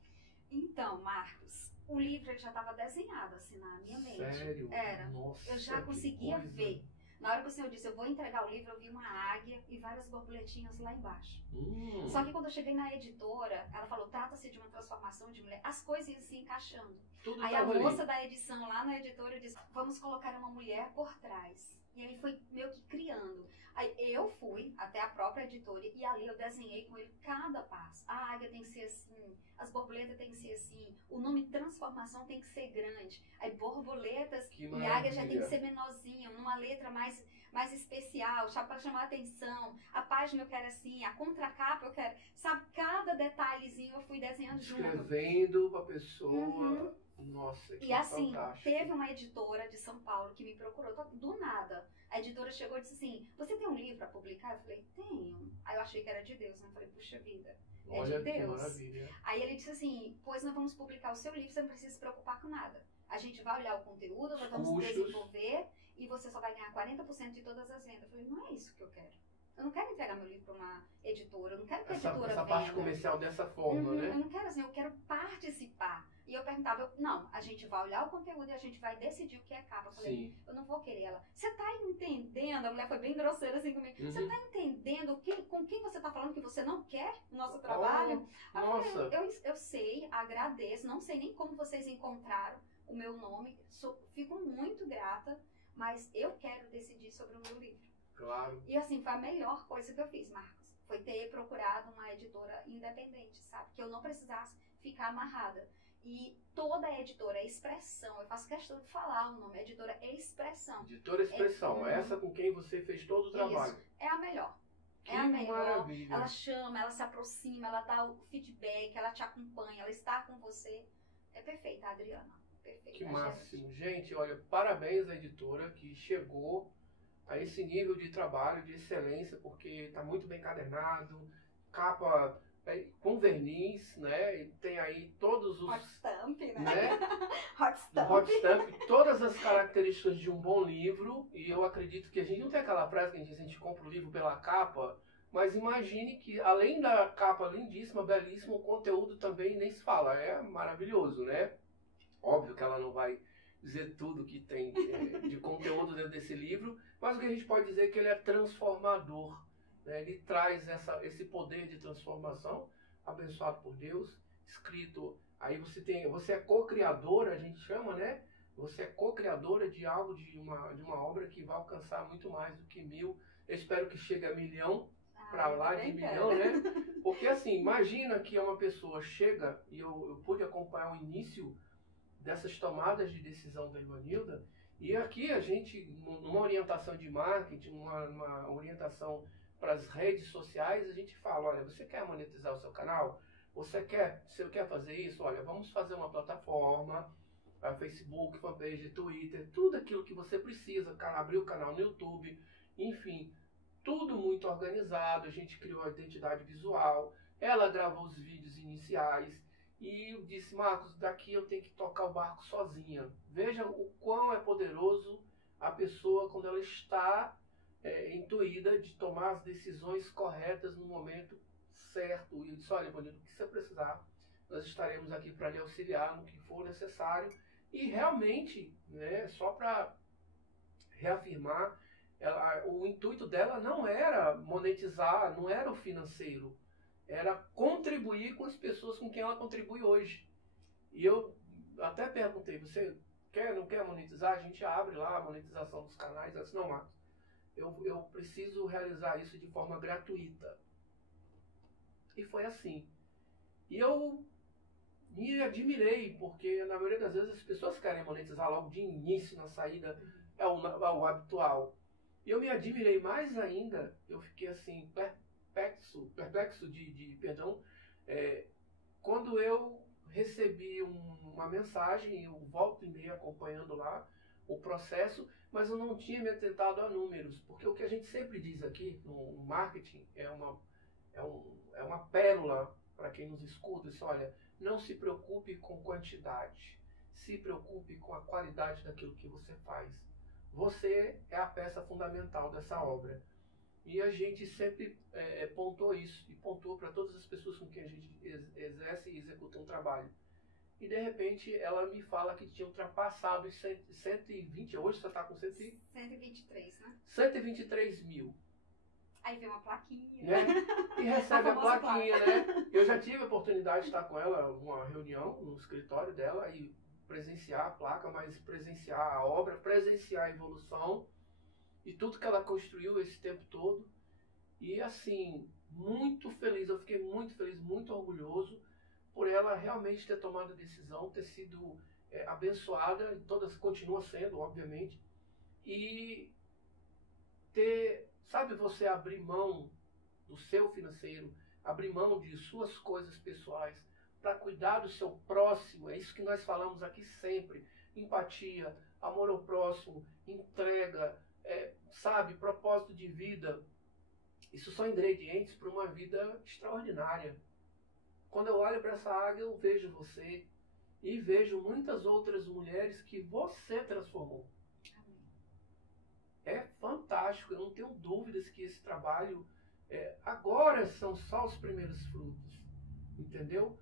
Então, Marcos, o livro já estava desenhado assim na minha mente. Sério? Era. Nossa, eu já conseguia ver. Na hora que o senhor disse, eu vou entregar o livro, eu vi uma águia e várias borboletinhas lá embaixo. Só que quando eu cheguei na editora, ela falou, trata-se de uma transformação de mulher. As coisas iam se encaixando. Tudo aí a moça ali da edição lá na editora disse, vamos colocar uma mulher por trás. E aí foi meio que criando. Aí eu fui até a própria editora e ali eu desenhei com ele cada passo. A águia tem que ser assim, as borboletas tem que ser assim, o nome transformação tem que ser grande. Aí borboletas e águia já tem que ser menorzinho, numa letra mais especial, para chamar a atenção. A página eu quero assim, a contracapa eu quero, sabe, cada detalhezinho eu fui desenhando junto. Escrevendo para a pessoa. Nossa, que e assim, fantástico. teve uma editora de São Paulo que me procurou do nada. A editora chegou e disse assim, você tem um livro para publicar? Eu falei, tenho. Aí eu achei que era de Deus, né? Eu falei, puxa vida, Olha, de Deus. Que maravilha. Aí ele disse assim, pois nós vamos publicar o seu livro, você não precisa se preocupar com nada. A gente vai olhar o conteúdo, nós vamos desenvolver e você só vai ganhar 40% de todas as vendas. Eu falei, não é isso que eu quero. Eu não quero entregar meu livro para uma editora, eu não quero que a editora venda. Essa parte comercial dessa forma, né? Eu não quero assim, eu quero participar. E eu perguntava, não, a gente vai olhar o conteúdo e a gente vai decidir o que é capa. Eu falei, eu não vou querer ela. Você tá entendendo? A mulher foi bem grosseira assim comigo. Você tá entendendo com quem você tá falando? falando que você não quer o nosso trabalho? Oh, nossa. Eu sei, agradeço, não sei nem como vocês encontraram o meu nome, fico muito grata, mas eu quero decidir sobre o meu livro. Claro. E assim, foi a melhor coisa que eu fiz, Marcos. Foi ter procurado uma editora independente, sabe? Que eu não precisasse ficar amarrada. E toda a editora Expressão, eu faço questão de falar o nome, a editora Expressão. Editora Expressão, essa com quem você fez todo o trabalho. Isso, é a melhor. Que é a melhor. Maravilha. Ela chama, ela se aproxima, ela dá o feedback, ela te acompanha, ela está com você. É perfeita, a Adriana. Perfeita. Que máximo. Gente, olha, parabéns à editora que chegou a esse nível de trabalho, de excelência, porque está muito bem encadernado, capa com verniz, né? E tem aí todos os... Hot stamp, né? Hot stamp, todas as características de um bom livro. E eu acredito que a gente não tem aquela frase que a gente compra o livro pela capa, mas imagine que além da capa lindíssima, belíssima, o conteúdo também nem se fala. É maravilhoso, né? Óbvio que ela não vai dizer tudo que tem de conteúdo dentro desse livro, mas o que a gente pode dizer é que ele é transformador, né? Ele traz esse poder de transformação, abençoado por Deus, escrito. Aí você é co-criadora, a gente chama, né? Você é co-criadora de algo, de uma obra que vai alcançar muito mais do que 1000. Eu espero que chegue a 1.000.000, para lá de 1.000.000, né? Porque assim, imagina que uma pessoa chega, e eu pude acompanhar o início dessas tomadas de decisão da Ivanilda, e aqui a gente, numa orientação de marketing, uma orientação para as redes sociais, a gente fala, olha, você quer monetizar o seu canal? Você quer fazer isso? Olha, vamos fazer uma plataforma, Facebook, fanpage, Twitter, tudo aquilo que você precisa, abrir o canal no YouTube, enfim, tudo muito organizado, a gente criou a identidade visual, ela gravou os vídeos iniciais, e eu disse, Marcos, daqui eu tenho que tocar o barco sozinha. Veja o quão é poderoso a pessoa quando ela está intuída de tomar as decisões corretas no momento certo. E eu disse, olha, Bonito, o que você precisar, nós estaremos aqui para lhe auxiliar no que for necessário. E realmente, né, só para reafirmar, o intuito dela não era monetizar, não era o financeiro. Era contribuir com as pessoas com quem ela contribui hoje. E eu até perguntei, você não quer monetizar? A gente abre lá a monetização dos canais. Ela disse, não, Marcos, eu preciso realizar isso de forma gratuita. E foi assim. E eu me admirei, porque na maioria das vezes as pessoas querem monetizar logo de início, na saída, é o habitual. E eu me admirei mais ainda, eu fiquei assim, perplexo perdão, quando eu recebi uma mensagem, eu volto e meio acompanhando lá o processo, mas eu não tinha me atentado a números, porque o que a gente sempre diz aqui no marketing é uma pérola para quem nos escuta, diz, olha, não se preocupe com quantidade, se preocupe com a qualidade daquilo que você faz. Você é a peça fundamental dessa obra. E a gente sempre pontuou isso, e pontuou para todas as pessoas com quem a gente exerce e executa um trabalho. E de repente ela me fala que tinha ultrapassado os 120, hoje você está com 123, né? 123 mil. Aí vem uma plaquinha. Né? E recebe a plaquinha, né? Eu já tive a oportunidade de estar com ela numa reunião no escritório dela e presenciar a placa, mas presenciar a obra, presenciar a evolução e tudo que ela construiu esse tempo todo. E assim, muito feliz, eu fiquei muito feliz, muito orgulhoso por ela realmente ter tomado a decisão, ter sido abençoada, todas continua sendo, obviamente, e ter, sabe, você abrir mão do seu financeiro, abrir mão de suas coisas pessoais, para cuidar do seu próximo. É isso que nós falamos aqui sempre, empatia, amor ao próximo, entrega, sabe, propósito de vida. Isso são ingredientes para uma vida extraordinária. Quando eu olho para essa águia, eu vejo você e vejo muitas outras mulheres que você transformou. É fantástico, eu não tenho dúvidas que esse trabalho agora são só os primeiros frutos, entendeu?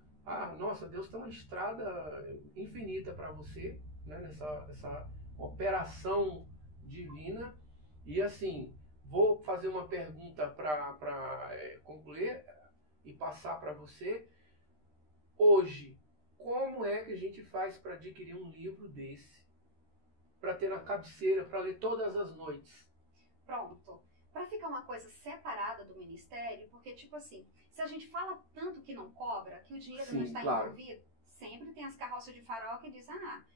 Nossa, Deus tem uma estrada infinita para você, né, nessa operação divina. E assim, vou fazer uma pergunta para concluir ler e passar para você. Hoje, como é que a gente faz para adquirir um livro desse? Para ter na cabeceira, para ler todas as noites? Pronto. Para ficar uma coisa separada do ministério, porque, tipo assim, se a gente fala tanto que não cobra, que o dinheiro não está envolvido, sempre tem as carroças de farol que dizem,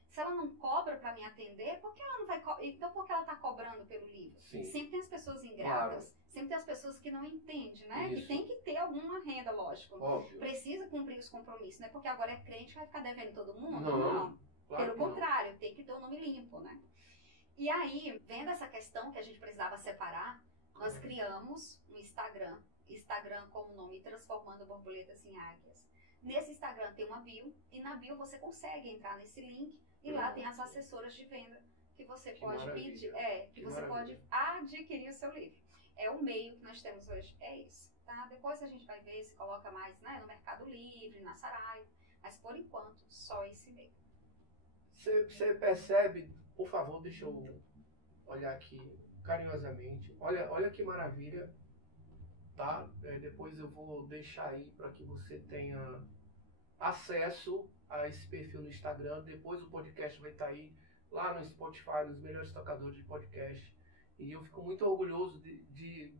se ela não cobra para me atender, por que ela não vai então por que ela está cobrando pelo livro? Sim. Sempre tem as pessoas ingratas, sempre tem as pessoas que não entendem, né? Isso. Que tem que ter alguma renda, lógico. Óbvio. Precisa cumprir os compromissos, não é porque agora é crente vai ficar devendo todo mundo? Não. Claro Pelo contrário, tem que ter o nome limpo, né? E aí, vendo essa questão que a gente precisava separar, nós criamos um Instagram com o nome Transformando Borboletas em Águias. Nesse Instagram tem uma bio, e na bio você consegue entrar nesse link, e lá tem as assessoras de venda que você pode pedir, que você pode adquirir o seu livro. É o meio que nós temos hoje, é isso, tá? Depois a gente vai ver se coloca mais, né, no Mercado Livre, na Saraiva, mas por enquanto, só esse meio. Você percebe, por favor, deixa eu olhar aqui carinhosamente. Olha que maravilha, tá? Depois eu vou deixar aí para que você tenha acesso a esse perfil no Instagram. Depois o podcast vai estar aí lá no Spotify, nos melhores tocadores de podcast. E eu fico muito orgulhoso de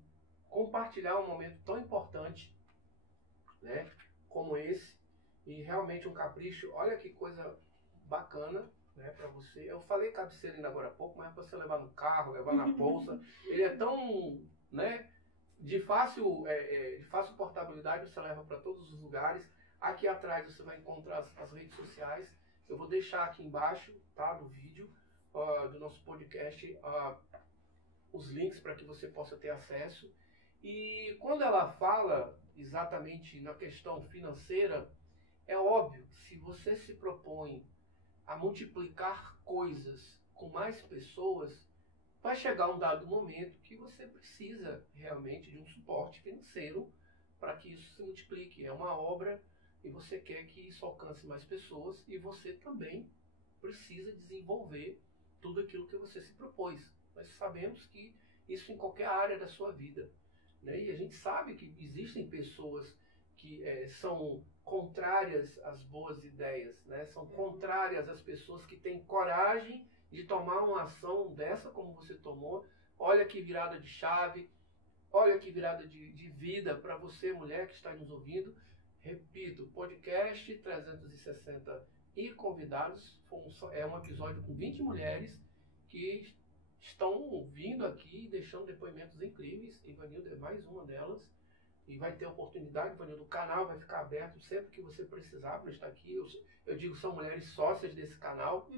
compartilhar um momento tão importante, né, como esse. E realmente um capricho. Olha que coisa bacana, né, para você. Eu falei cabeceira ainda agora há pouco, mas é para você levar no carro, levar na bolsa. Ele é tão, né, de fácil portabilidade, você leva para todos os lugares. Aqui atrás você vai encontrar as redes sociais. Eu vou deixar aqui embaixo, tá, do vídeo, do nosso podcast, os links para que você possa ter acesso. E quando ela fala exatamente na questão financeira, é óbvio que se você se propõe a multiplicar coisas com mais pessoas, vai chegar um dado momento que você precisa realmente de um suporte financeiro para que isso se multiplique. É uma obra e você quer que isso alcance mais pessoas e você também precisa desenvolver tudo aquilo que você se propôs. Nós sabemos que isso em qualquer área da sua vida, né? E a gente sabe que existem pessoas que são contrárias às boas ideias, né? São contrárias às pessoas que têm coragem de tomar uma ação dessa como você tomou. Olha que virada de chave, olha que virada de vida para você, mulher que está nos ouvindo. Repito, podcast 360 e convidados, é um episódio com 20 mulheres que estão vindo aqui deixando depoimentos incríveis. Ivanilda é mais uma delas. E vai ter oportunidade, Ivanilda, o canal vai ficar aberto sempre que você precisar para estar aqui. Eu digo, são mulheres sócias desse canal.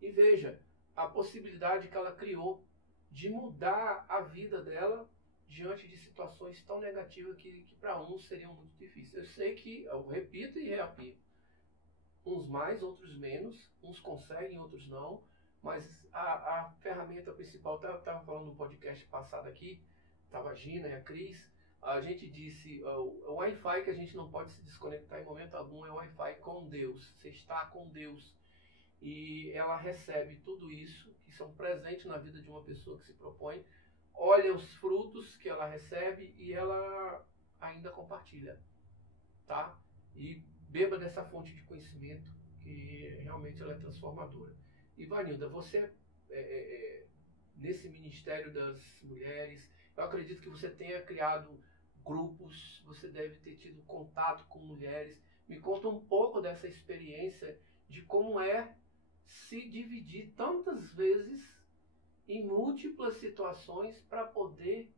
E veja a possibilidade que ela criou de mudar a vida dela diante de situações tão negativas que para uns seriam muito difíceis. Eu sei que, eu repito e reapito, uns mais, outros menos, uns conseguem, outros não, mas a ferramenta principal, estava falando no podcast passado aqui, estava a Gina e a Cris, a gente disse, o Wi-Fi que a gente não pode se desconectar em momento algum é o Wi-Fi com Deus, você está com Deus. E ela recebe tudo isso, que são presentes na vida de uma pessoa que se propõe, olha os frutos que ela recebe e ela ainda compartilha, tá? E beba dessa fonte de conhecimento, que realmente ela é transformadora. Ivanilda, você, nesse Ministério das Mulheres, eu acredito que você tenha criado grupos, você deve ter tido contato com mulheres. Me conta um pouco dessa experiência de como é se dividir tantas vezes em múltiplas situações para poder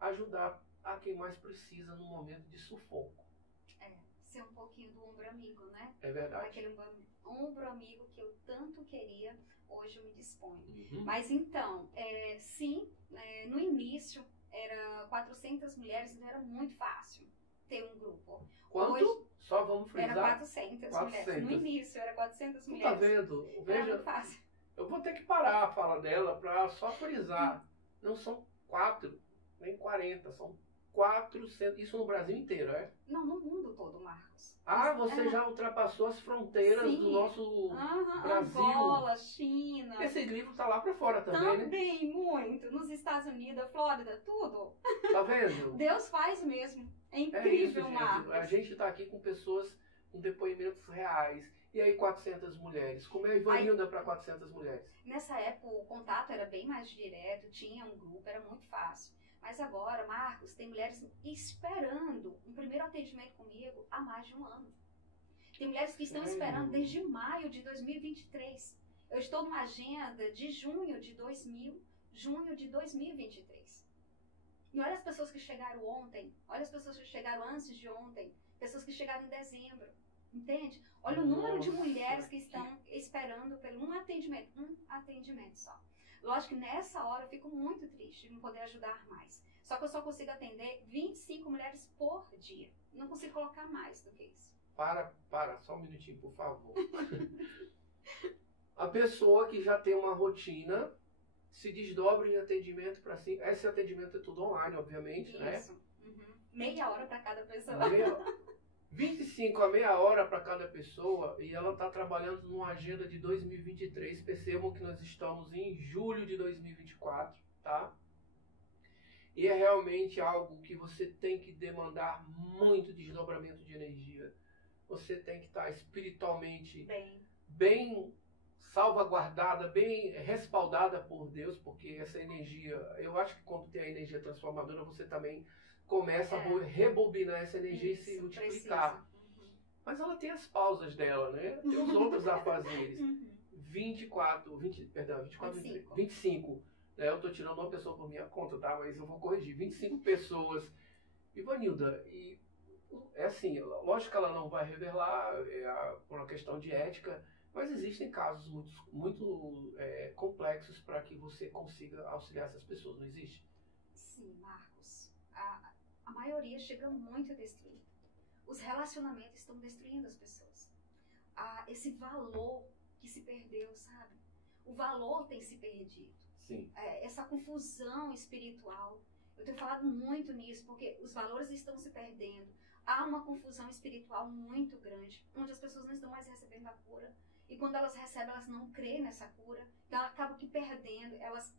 ajudar a quem mais precisa no momento de sufoco. Ser um pouquinho do ombro amigo, né? É verdade. Aquele ombro amigo que eu tanto queria, hoje eu me disponho. Mas então, sim, no início era 400 mulheres, então era muito fácil ter um grupo. Quanto? Hoje, só vamos frisar. Era 400 mulheres. No início era 400 mulheres. Tá vendo? Era muito fácil. Eu vou ter que parar a fala dela para só frisar. Não são 4, nem 40, são 400, isso no Brasil inteiro, é? Não, no mundo todo, Marcos. Ah, você já ultrapassou as fronteiras do nosso Brasil. Angola, China. Esse livro tá lá pra fora também, né? Também, muito. Nos Estados Unidos, Flórida, tudo. Tá vendo? Deus faz mesmo. É É isso, incrível, gente. Marcos. A gente tá aqui com pessoas com depoimentos reais. E aí 400 mulheres. Como é a Ivanilda para 400 mulheres? Nessa época o contato era bem mais direto, tinha um grupo, era muito fácil. Mas agora, Marcos, tem mulheres esperando um primeiro atendimento comigo há mais de um ano. Tem mulheres que estão esperando desde maio de 2023. Eu estou numa agenda de junho de 2023. E olha as pessoas que chegaram ontem, olha as pessoas que chegaram antes de ontem, pessoas que chegaram em dezembro. Entende? Olha o número de mulheres que estão esperando por um atendimento só. Lógico que nessa hora eu fico muito triste de não poder ajudar mais. Só que eu só consigo atender 25 mulheres por dia. Não consigo colocar mais do que isso. Só um minutinho, por favor. A pessoa que já tem uma rotina se desdobra em atendimento para si. Esse atendimento é tudo online, obviamente, isso, né? Uhum. Meia hora para cada pessoa. 25 a meia hora para cada pessoa, e ela está trabalhando numa agenda de 2023. Percebam que nós estamos em julho de 2024, tá? E é realmente algo que você tem que demandar muito desdobramento de energia. Você tem que estar espiritualmente bem salvaguardada, bem respaldada por Deus, porque essa energia, eu acho que quando tem a energia transformadora, você também começa a rebobinar essa energia e se multiplicar. Mas ela tem as pausas dela, né? Tem os outros afazeres. 25. Né? Eu tô tirando uma pessoa por minha conta, tá? Mas eu vou corrigir. 25 pessoas. Ivanilda, e é assim, lógico que ela não vai revelar por uma questão de ética, mas existem casos muito complexos para que você consiga auxiliar essas pessoas, não existe? Sim, Marcos. A maioria chega muito destruída. Os relacionamentos estão destruindo as pessoas. Esse valor que se perdeu, sabe? O valor tem se perdido. Sim. Essa confusão espiritual. Eu tenho falado muito nisso, porque os valores estão se perdendo. Há uma confusão espiritual muito grande, onde as pessoas não estão mais recebendo a cura. E quando elas recebem, elas não creem nessa cura. Então elas acabam que perdendo, elas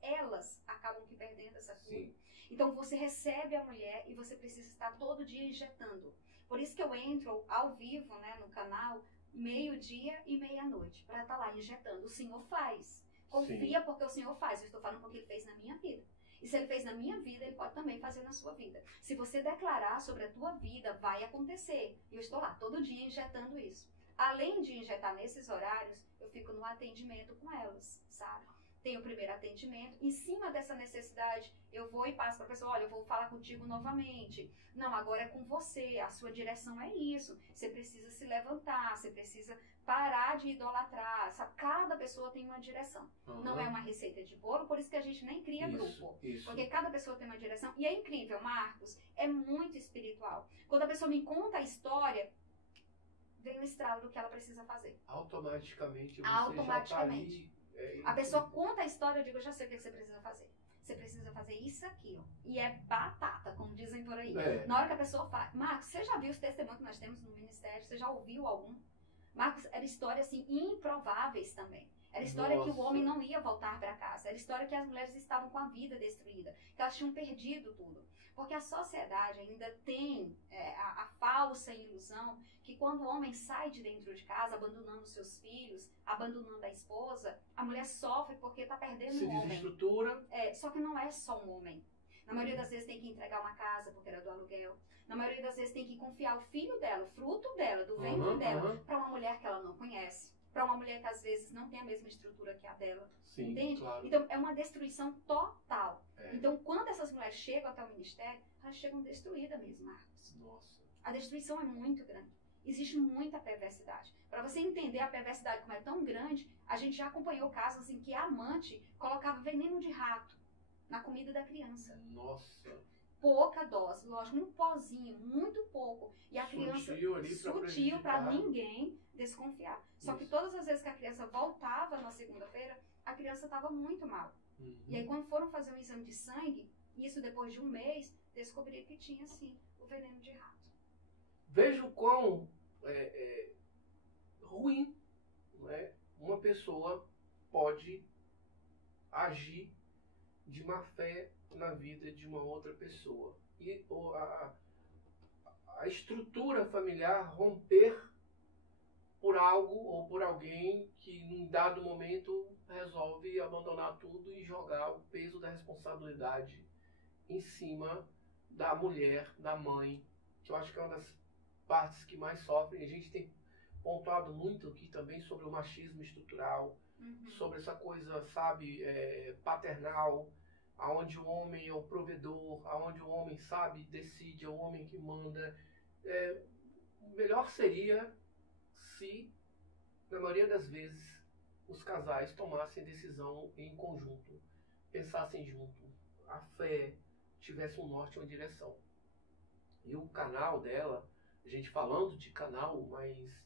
acabam que perdendo essa cura. Sim. Então você recebe a mulher e você precisa estar todo dia injetando. Por isso que eu entro ao vivo, né, no canal, meio-dia e meia-noite, para estar lá injetando. O Senhor faz. Confia. Sim. Porque o Senhor faz. Eu estou falando porque Ele fez na minha vida. E se Ele fez na minha vida, Ele pode também fazer na sua vida. Se você declarar sobre a tua vida, vai acontecer. E eu estou lá todo dia injetando isso. Além de injetar nesses horários, eu fico no atendimento com elas, sabe? Tem o primeiro atendimento, em cima dessa necessidade, eu vou e passo para a pessoa, olha, eu vou falar contigo novamente. Não, agora é com você, a sua direção é isso. Você precisa se levantar, você precisa parar de idolatrar. Sabe? Cada pessoa tem uma direção. Uhum. Não é uma receita de bolo, por isso que a gente nem cria grupo. Isso. Porque cada pessoa tem uma direção. E é incrível, Marcos, é muito espiritual. Quando a pessoa me conta a história, vem o estralo do que ela precisa fazer. Automaticamente você Automaticamente. já tá ali. A pessoa conta a história, eu digo, eu já sei o que você precisa fazer. Você precisa fazer isso aqui, ó. E é batata, como dizem por aí. Na hora que a pessoa faz... Marcos, você já viu os testemunhos que nós temos no ministério? Você já ouviu algum? Marcos, era história, assim, improváveis também. Era história que o homem não ia voltar para casa. Era história que as mulheres estavam com a vida destruída. Que elas tinham perdido tudo. Porque a sociedade ainda tem a falsa ilusão que quando o homem sai de dentro de casa, abandonando seus filhos, abandonando a esposa, a mulher sofre porque está perdendo um homem. Se desestrutura. Só que não é só um homem. Na maioria das vezes tem que entregar uma casa porque era do aluguel. Na maioria das vezes tem que confiar o filho dela, o fruto dela, do ventre dela, para uma mulher que ela não conhece. Para uma mulher que às vezes não tem a mesma estrutura que a dela. Sim, entende? Claro. Então é uma destruição total. Então quando essas mulheres chegam até o ministério, elas chegam destruídas mesmo, Marcos. Nossa. A destruição é muito grande. Existe muita perversidade. Para você entender a perversidade como é tão grande, a gente já acompanhou casos em que a amante colocava veneno de rato na comida da criança. Nossa. Pouca dose, lógico, um pozinho, muito pouco. E a criança sutil para ninguém desconfiar. Só que todas as vezes que a criança voltava na segunda-feira, a criança estava muito mal. E aí quando foram fazer um exame de sangue, Isso depois de um mês, descobri que tinha, sim, o veneno de rato. Veja o quão ruim, né, uma pessoa pode agir de má fé na vida de uma outra pessoa. E a estrutura familiar romper por algo ou por alguém que, num dado momento, resolve abandonar tudo e jogar o peso da responsabilidade em cima da mulher, da mãe, que eu acho que é uma das partes que mais sofrem. A gente tem pontuado muito aqui também sobre o machismo estrutural, sobre essa coisa, sabe, paternal, aonde o homem é o provedor, aonde o homem, sabe, decide, é o homem que manda. O melhor seria se, na maioria das vezes, os casais tomassem decisão em conjunto, pensassem junto, a fé tivesse um norte e uma direção. E o canal dela, a gente falando de canal, mas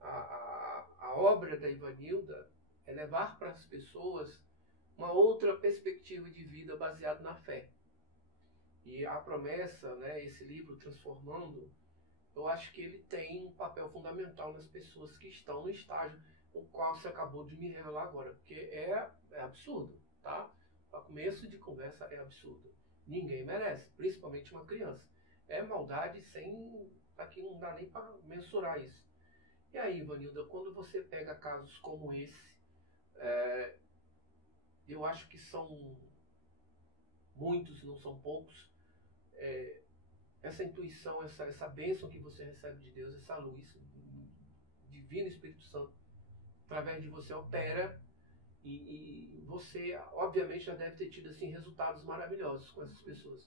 a obra da Ivanilda é levar para as pessoas uma outra perspectiva de vida baseada na fé. E a promessa, né, esse livro Transformando, eu acho que ele tem um papel fundamental nas pessoas que estão no estágio o qual você acabou de me revelar agora, porque é absurdo, tá? Para começo de conversa é absurdo. Ninguém merece, principalmente uma criança. É maldade sem... Aqui não dá nem para mensurar isso. E aí, Ivanilda, quando você pega casos como esse, eu acho que são muitos, não são poucos, essa intuição, essa bênção que você recebe de Deus, essa luz, divino Espírito Santo, através de você opera e você, obviamente, já deve ter tido assim, resultados maravilhosos com essas pessoas.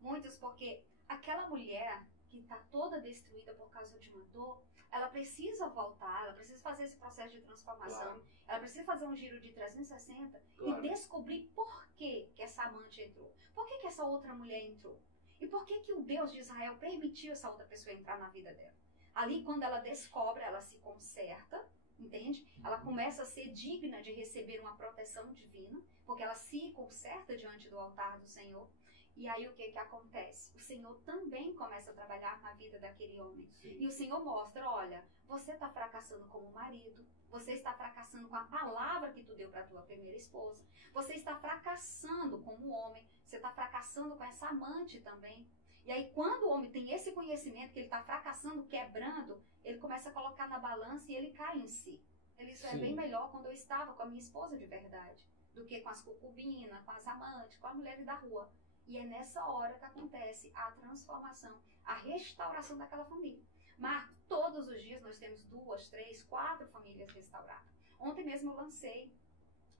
Muitos, porque aquela mulher que está toda destruída por causa de uma dor, ela precisa voltar, ela precisa fazer esse processo de transformação, claro. Ela precisa fazer um giro de 360, claro. E descobrir por que essa amante entrou, por que essa outra mulher entrou, e por que o Deus de Israel permitiu essa outra pessoa entrar na vida dela. Ali, quando ela descobre, ela se conserta, entende? Ela começa a ser digna de receber uma proteção divina, porque ela se conserta diante do altar do Senhor. E aí o que acontece? O Senhor também começa a trabalhar na vida daquele homem. Sim. E o Senhor mostra, olha, você está fracassando como marido, você está fracassando com a palavra que tu deu para a tua primeira esposa, você está fracassando como homem, você está fracassando com essa amante também. E aí quando o homem tem esse conhecimento que ele está fracassando, quebrando, ele começa a colocar na balança e ele cai em si. Ele diz, é bem melhor quando eu estava com a minha esposa de verdade, do que com as concubinas, com as amantes, com as mulheres da rua. E é nessa hora que acontece a transformação, a restauração daquela família. Marco, todos os dias nós temos 2, 3, 4 famílias restauradas. Ontem mesmo eu lancei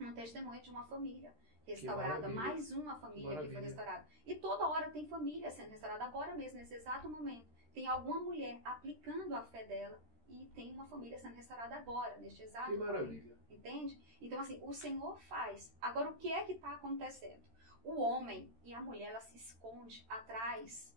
um testemunho de uma família restaurada, mais uma família que foi restaurada. E toda hora tem família sendo restaurada. Agora mesmo, nesse exato momento, tem alguma mulher aplicando a fé dela e tem uma família sendo restaurada agora, neste exato momento. Que maravilha. Entende? Então, assim, o Senhor faz. Agora, o que é que está acontecendo? O homem e a mulher, ela se esconde atrás,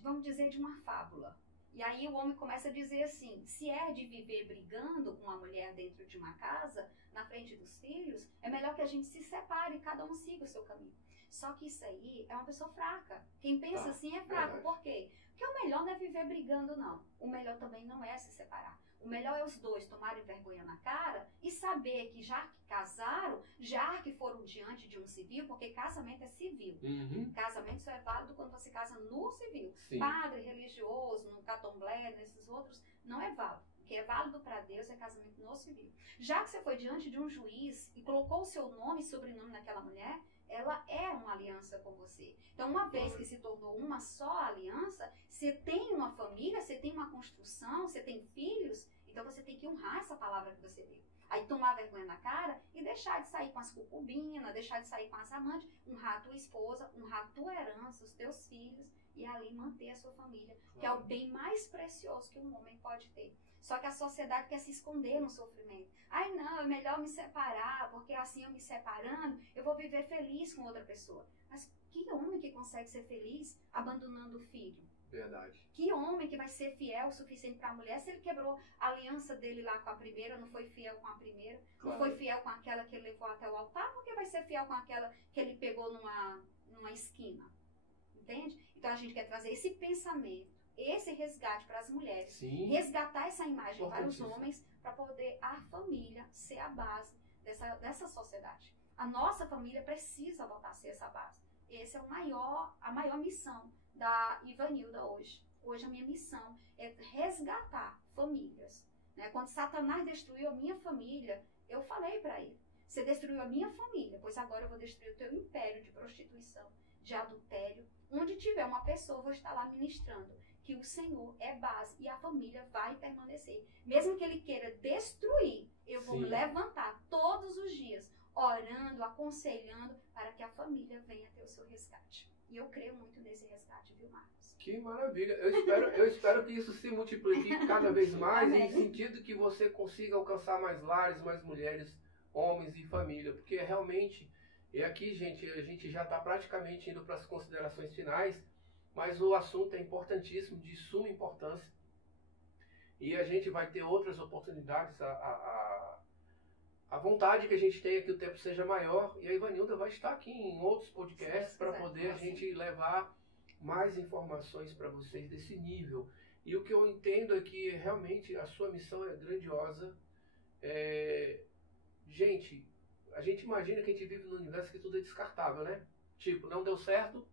vamos dizer, de uma fábula. E aí o homem começa a dizer assim, se é de viver brigando com a mulher dentro de uma casa, na frente dos filhos, é melhor que a gente se separe e cada um siga o seu caminho. Só que isso aí é uma pessoa fraca. Quem pensa assim é fraco. Por quê? Porque o melhor não é viver brigando, não. O melhor também não é se separar. O melhor é os dois tomarem vergonha na cara e saber que já que casaram, já que foram diante de um civil, porque casamento é civil. Uhum. Casamento só é válido quando você casa no civil. Sim. Padre, religioso, no candomblé, nesses outros, não é válido. O que é válido para Deus é casamento no civil. Já que você foi diante de um juiz e colocou o seu nome e sobrenome naquela mulher, ela é uma aliança com você. Então, uma vez que se tornou uma só aliança, você tem uma família, você tem uma construção, você tem filhos, então você tem que honrar essa palavra que você deu. Aí tomar vergonha na cara e deixar de sair com as concubinas, deixar de sair com as amantes, honrar a tua esposa, honrar a tua herança, os teus filhos, e ali manter a sua família, que é o bem mais precioso que um homem pode ter. Só que a sociedade quer se esconder no sofrimento. Ai não, é melhor me separar, porque assim eu me separando, eu vou viver feliz com outra pessoa. Mas que homem que consegue ser feliz abandonando o filho? Verdade. Que homem que vai ser fiel o suficiente para a mulher se ele quebrou a aliança dele lá com a primeira, não foi fiel com a primeira, claro. Não foi fiel com aquela que ele levou até o altar, porque vai ser fiel com aquela que ele pegou numa numa esquina. Entende? Então a gente quer trazer esse pensamento, esse resgate para as mulheres. Sim. Resgatar essa imagem para os homens, para poder a família ser a base dessa sociedade. A nossa família precisa voltar a ser essa base. Essa é a maior missão da Ivanilda hoje. Hoje a minha missão é resgatar famílias. Né? Quando Satanás destruiu a minha família, eu falei para ele: você destruiu a minha família, pois agora eu vou destruir o teu império de prostituição, de adultério. Onde tiver uma pessoa, eu vou estar lá ministrando que o Senhor é base e a família vai permanecer. Mesmo que ele queira destruir, eu vou me levantar todos os dias, orando, aconselhando, para que a família venha ter o seu resgate. E eu creio muito nesse resgate, viu, Marcos? Que maravilha. Eu espero que isso se multiplique cada vez mais, em sentido que você consiga alcançar mais lares, mais mulheres, homens e família. Porque realmente, e aqui, gente, a gente já está praticamente indo para as considerações finais, mas o assunto é importantíssimo, de suma importância. E a gente vai ter outras oportunidades. A vontade que a gente tem é que o tempo seja maior. E a Ivanilda vai estar aqui em outros podcasts para poder a gente levar mais informações para vocês desse nível. E o que eu entendo é que realmente a sua missão é grandiosa. Gente, a gente imagina que a gente vive num universo que tudo é descartável, né? Tipo, não deu certo,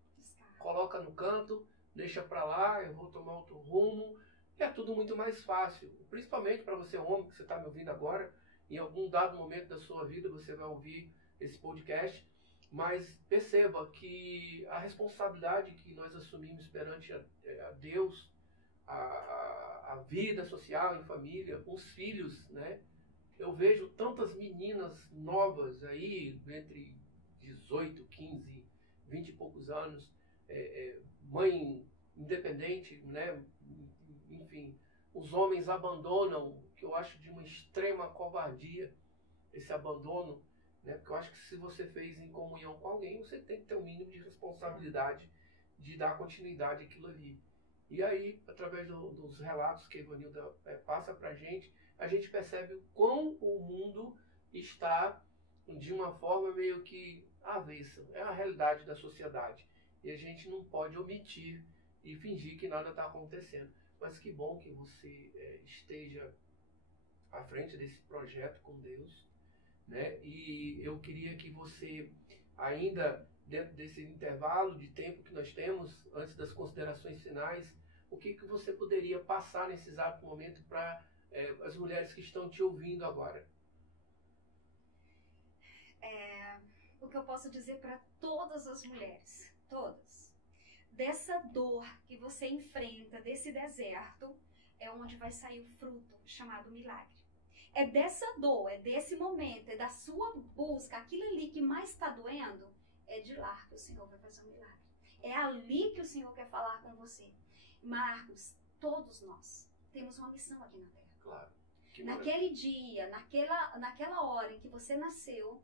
coloca no canto, deixa pra lá, eu vou tomar outro rumo. E é tudo muito mais fácil. Principalmente para você, homem, que você está me ouvindo agora. Em algum dado momento da sua vida você vai ouvir esse podcast. Mas perceba que a responsabilidade que nós assumimos perante a Deus, a vida social em família, os filhos, né? Eu vejo tantas meninas novas aí, entre 18, 15, 20 e poucos anos, mãe independente, né? Enfim, os homens abandonam, que eu acho de uma extrema covardia, esse abandono, né? Porque eu acho que se você fez em comunhão com alguém, você tem que ter um mínimo de responsabilidade de dar continuidade àquilo ali. E aí, através dos relatos que a Ivanilda passa pra gente, a gente percebe o quão o mundo está de uma forma meio que avessa. É a realidade da sociedade. E a gente não pode omitir e fingir que nada está acontecendo. Mas que bom que você esteja à frente desse projeto com Deus, né? E eu queria que você, ainda dentro desse intervalo de tempo que nós temos, antes das considerações finais, o que você poderia passar nesse exato momento para as mulheres que estão te ouvindo agora? O que eu posso dizer para todas as mulheres, todas, dessa dor que você enfrenta, desse deserto, é onde vai sair o fruto chamado milagre. É dessa dor, é desse momento, é da sua busca, aquilo ali que mais está doendo, é de lá que o Senhor vai fazer um milagre. É ali que o Senhor quer falar com você. Marcos, todos nós temos uma missão aqui na Terra. Claro. Naquele dia, naquela hora em que você nasceu,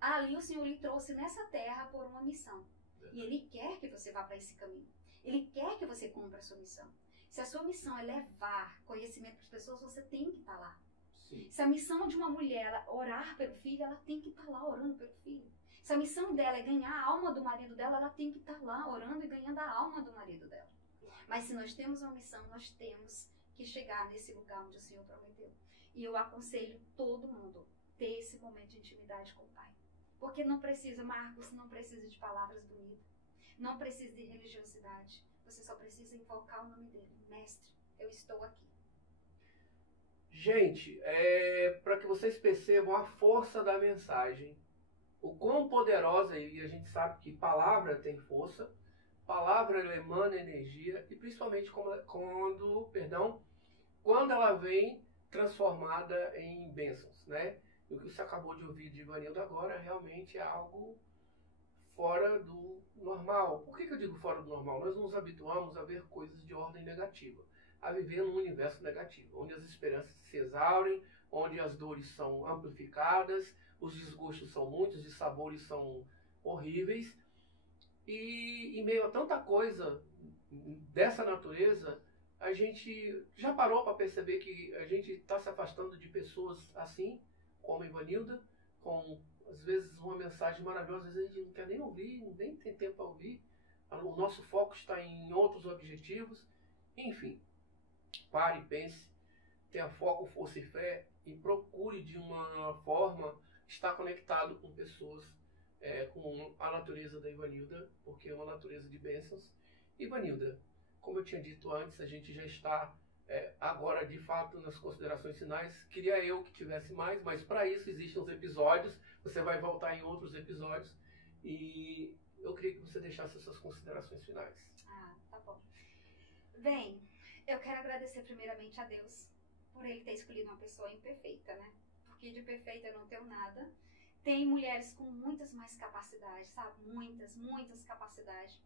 ali o Senhor lhe trouxe nessa terra por uma missão. E Ele quer que você vá para esse caminho. Ele quer que você cumpra a sua missão. Se a sua missão é levar conhecimento para as pessoas, você tem que estar lá. Sim. Se a missão de uma mulher é orar pelo filho, ela tem que estar lá orando pelo filho. Se a missão dela é ganhar a alma do marido dela, ela tem que estar lá orando e ganhando a alma do marido dela. Mas se nós temos uma missão, nós temos que chegar nesse lugar onde o Senhor prometeu. E eu aconselho todo mundo ter esse momento de intimidade com o Pai. Porque não precisa, Marcos, não precisa de palavras bonitas. Não precisa de religiosidade. Você só precisa invocar o nome dele. Mestre, eu estou aqui. Gente, para que vocês percebam a força da mensagem, o quão poderosa, e a gente sabe que palavra tem força, palavra ela emana energia, e principalmente quando ela vem transformada em bênçãos, né? E o que você acabou de ouvir de Ivanilda agora realmente é algo fora do normal. Por que eu digo fora do normal? Nós nos habituamos a ver coisas de ordem negativa, a viver num universo negativo, onde as esperanças se exaurem, onde as dores são amplificadas, os desgostos são muitos, os sabores são horríveis. E em meio a tanta coisa dessa natureza, a gente já parou para perceber que a gente está se afastando de pessoas assim, como a Ivanilda, com às vezes uma mensagem maravilhosa, às vezes a gente não quer nem ouvir, nem tem tempo para ouvir. O nosso foco está em outros objetivos. Enfim, pare, pense, tenha foco, força e fé e procure de uma forma estar conectado com pessoas, com a natureza da Ivanilda, porque é uma natureza de bênçãos. Ivanilda, como eu tinha dito antes, a gente já está agora de fato nas considerações finais. Queria eu que tivesse mais, mas para isso existem os episódios, você vai voltar em outros episódios e eu queria que você deixasse essas considerações finais. Tá bom. Bem, eu quero agradecer primeiramente a Deus por Ele ter escolhido uma pessoa imperfeita, né? Porque de perfeita eu não tenho nada. Tem mulheres com muitas mais capacidades, sabe? Muitas capacidades.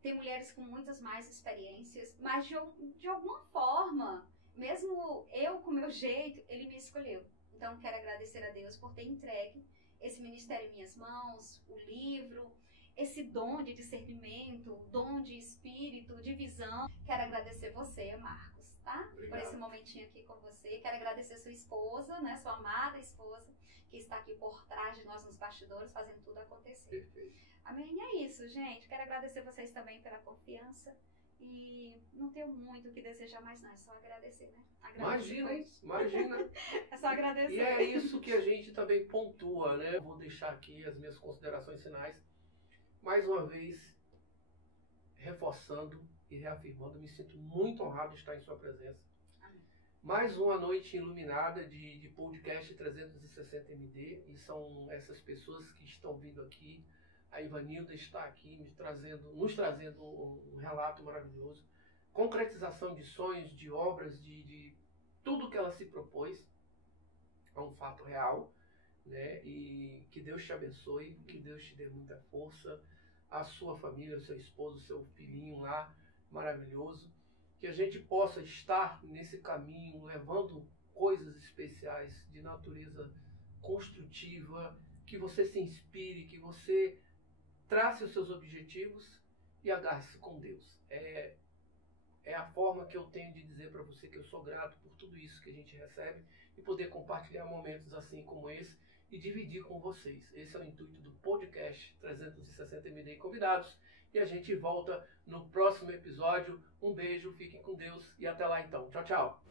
Tem mulheres com muitas mais experiências, mas de alguma forma, mesmo eu com o meu jeito, Ele me escolheu. Então quero agradecer a Deus por ter entregue esse ministério em minhas mãos, o livro, esse dom de discernimento, dom de espírito, de visão. Quero agradecer você, Marcos, tá? Obrigado. Por esse momentinho aqui com você. Quero agradecer sua esposa, né? Sua amada esposa, que está aqui por trás de nós nos bastidores, fazendo tudo acontecer. Perfeito. Amém? É isso, gente. Quero agradecer vocês também pela confiança. E não tenho muito o que desejar mais, não. É só agradecer, né? Imagina, hein? Imagina. É só agradecer. E é isso que a gente também pontua, né? Eu vou deixar aqui as minhas considerações finais. Mais uma vez, reforçando e reafirmando, me sinto muito honrado de estar em sua presença. Amém. Mais uma noite iluminada de podcast 360MD, e são essas pessoas que estão vindo aqui. A Ivanilda está aqui nos trazendo um relato maravilhoso, concretização de sonhos, de obras, de tudo que ela se propôs. É um fato real, né? E que Deus te abençoe, que Deus te dê muita força, a sua família, o seu esposo, o seu filhinho lá, maravilhoso. Que a gente possa estar nesse caminho, levando coisas especiais de natureza construtiva, que você se inspire, que você trace os seus objetivos e agarre-se com Deus. É a forma que eu tenho de dizer para você que eu sou grato por tudo isso que a gente recebe e poder compartilhar momentos assim como esse e dividir com vocês. Esse é o intuito do podcast 360MD Convidados. E a gente volta no próximo episódio. Um beijo, fiquem com Deus e até lá então. Tchau, tchau.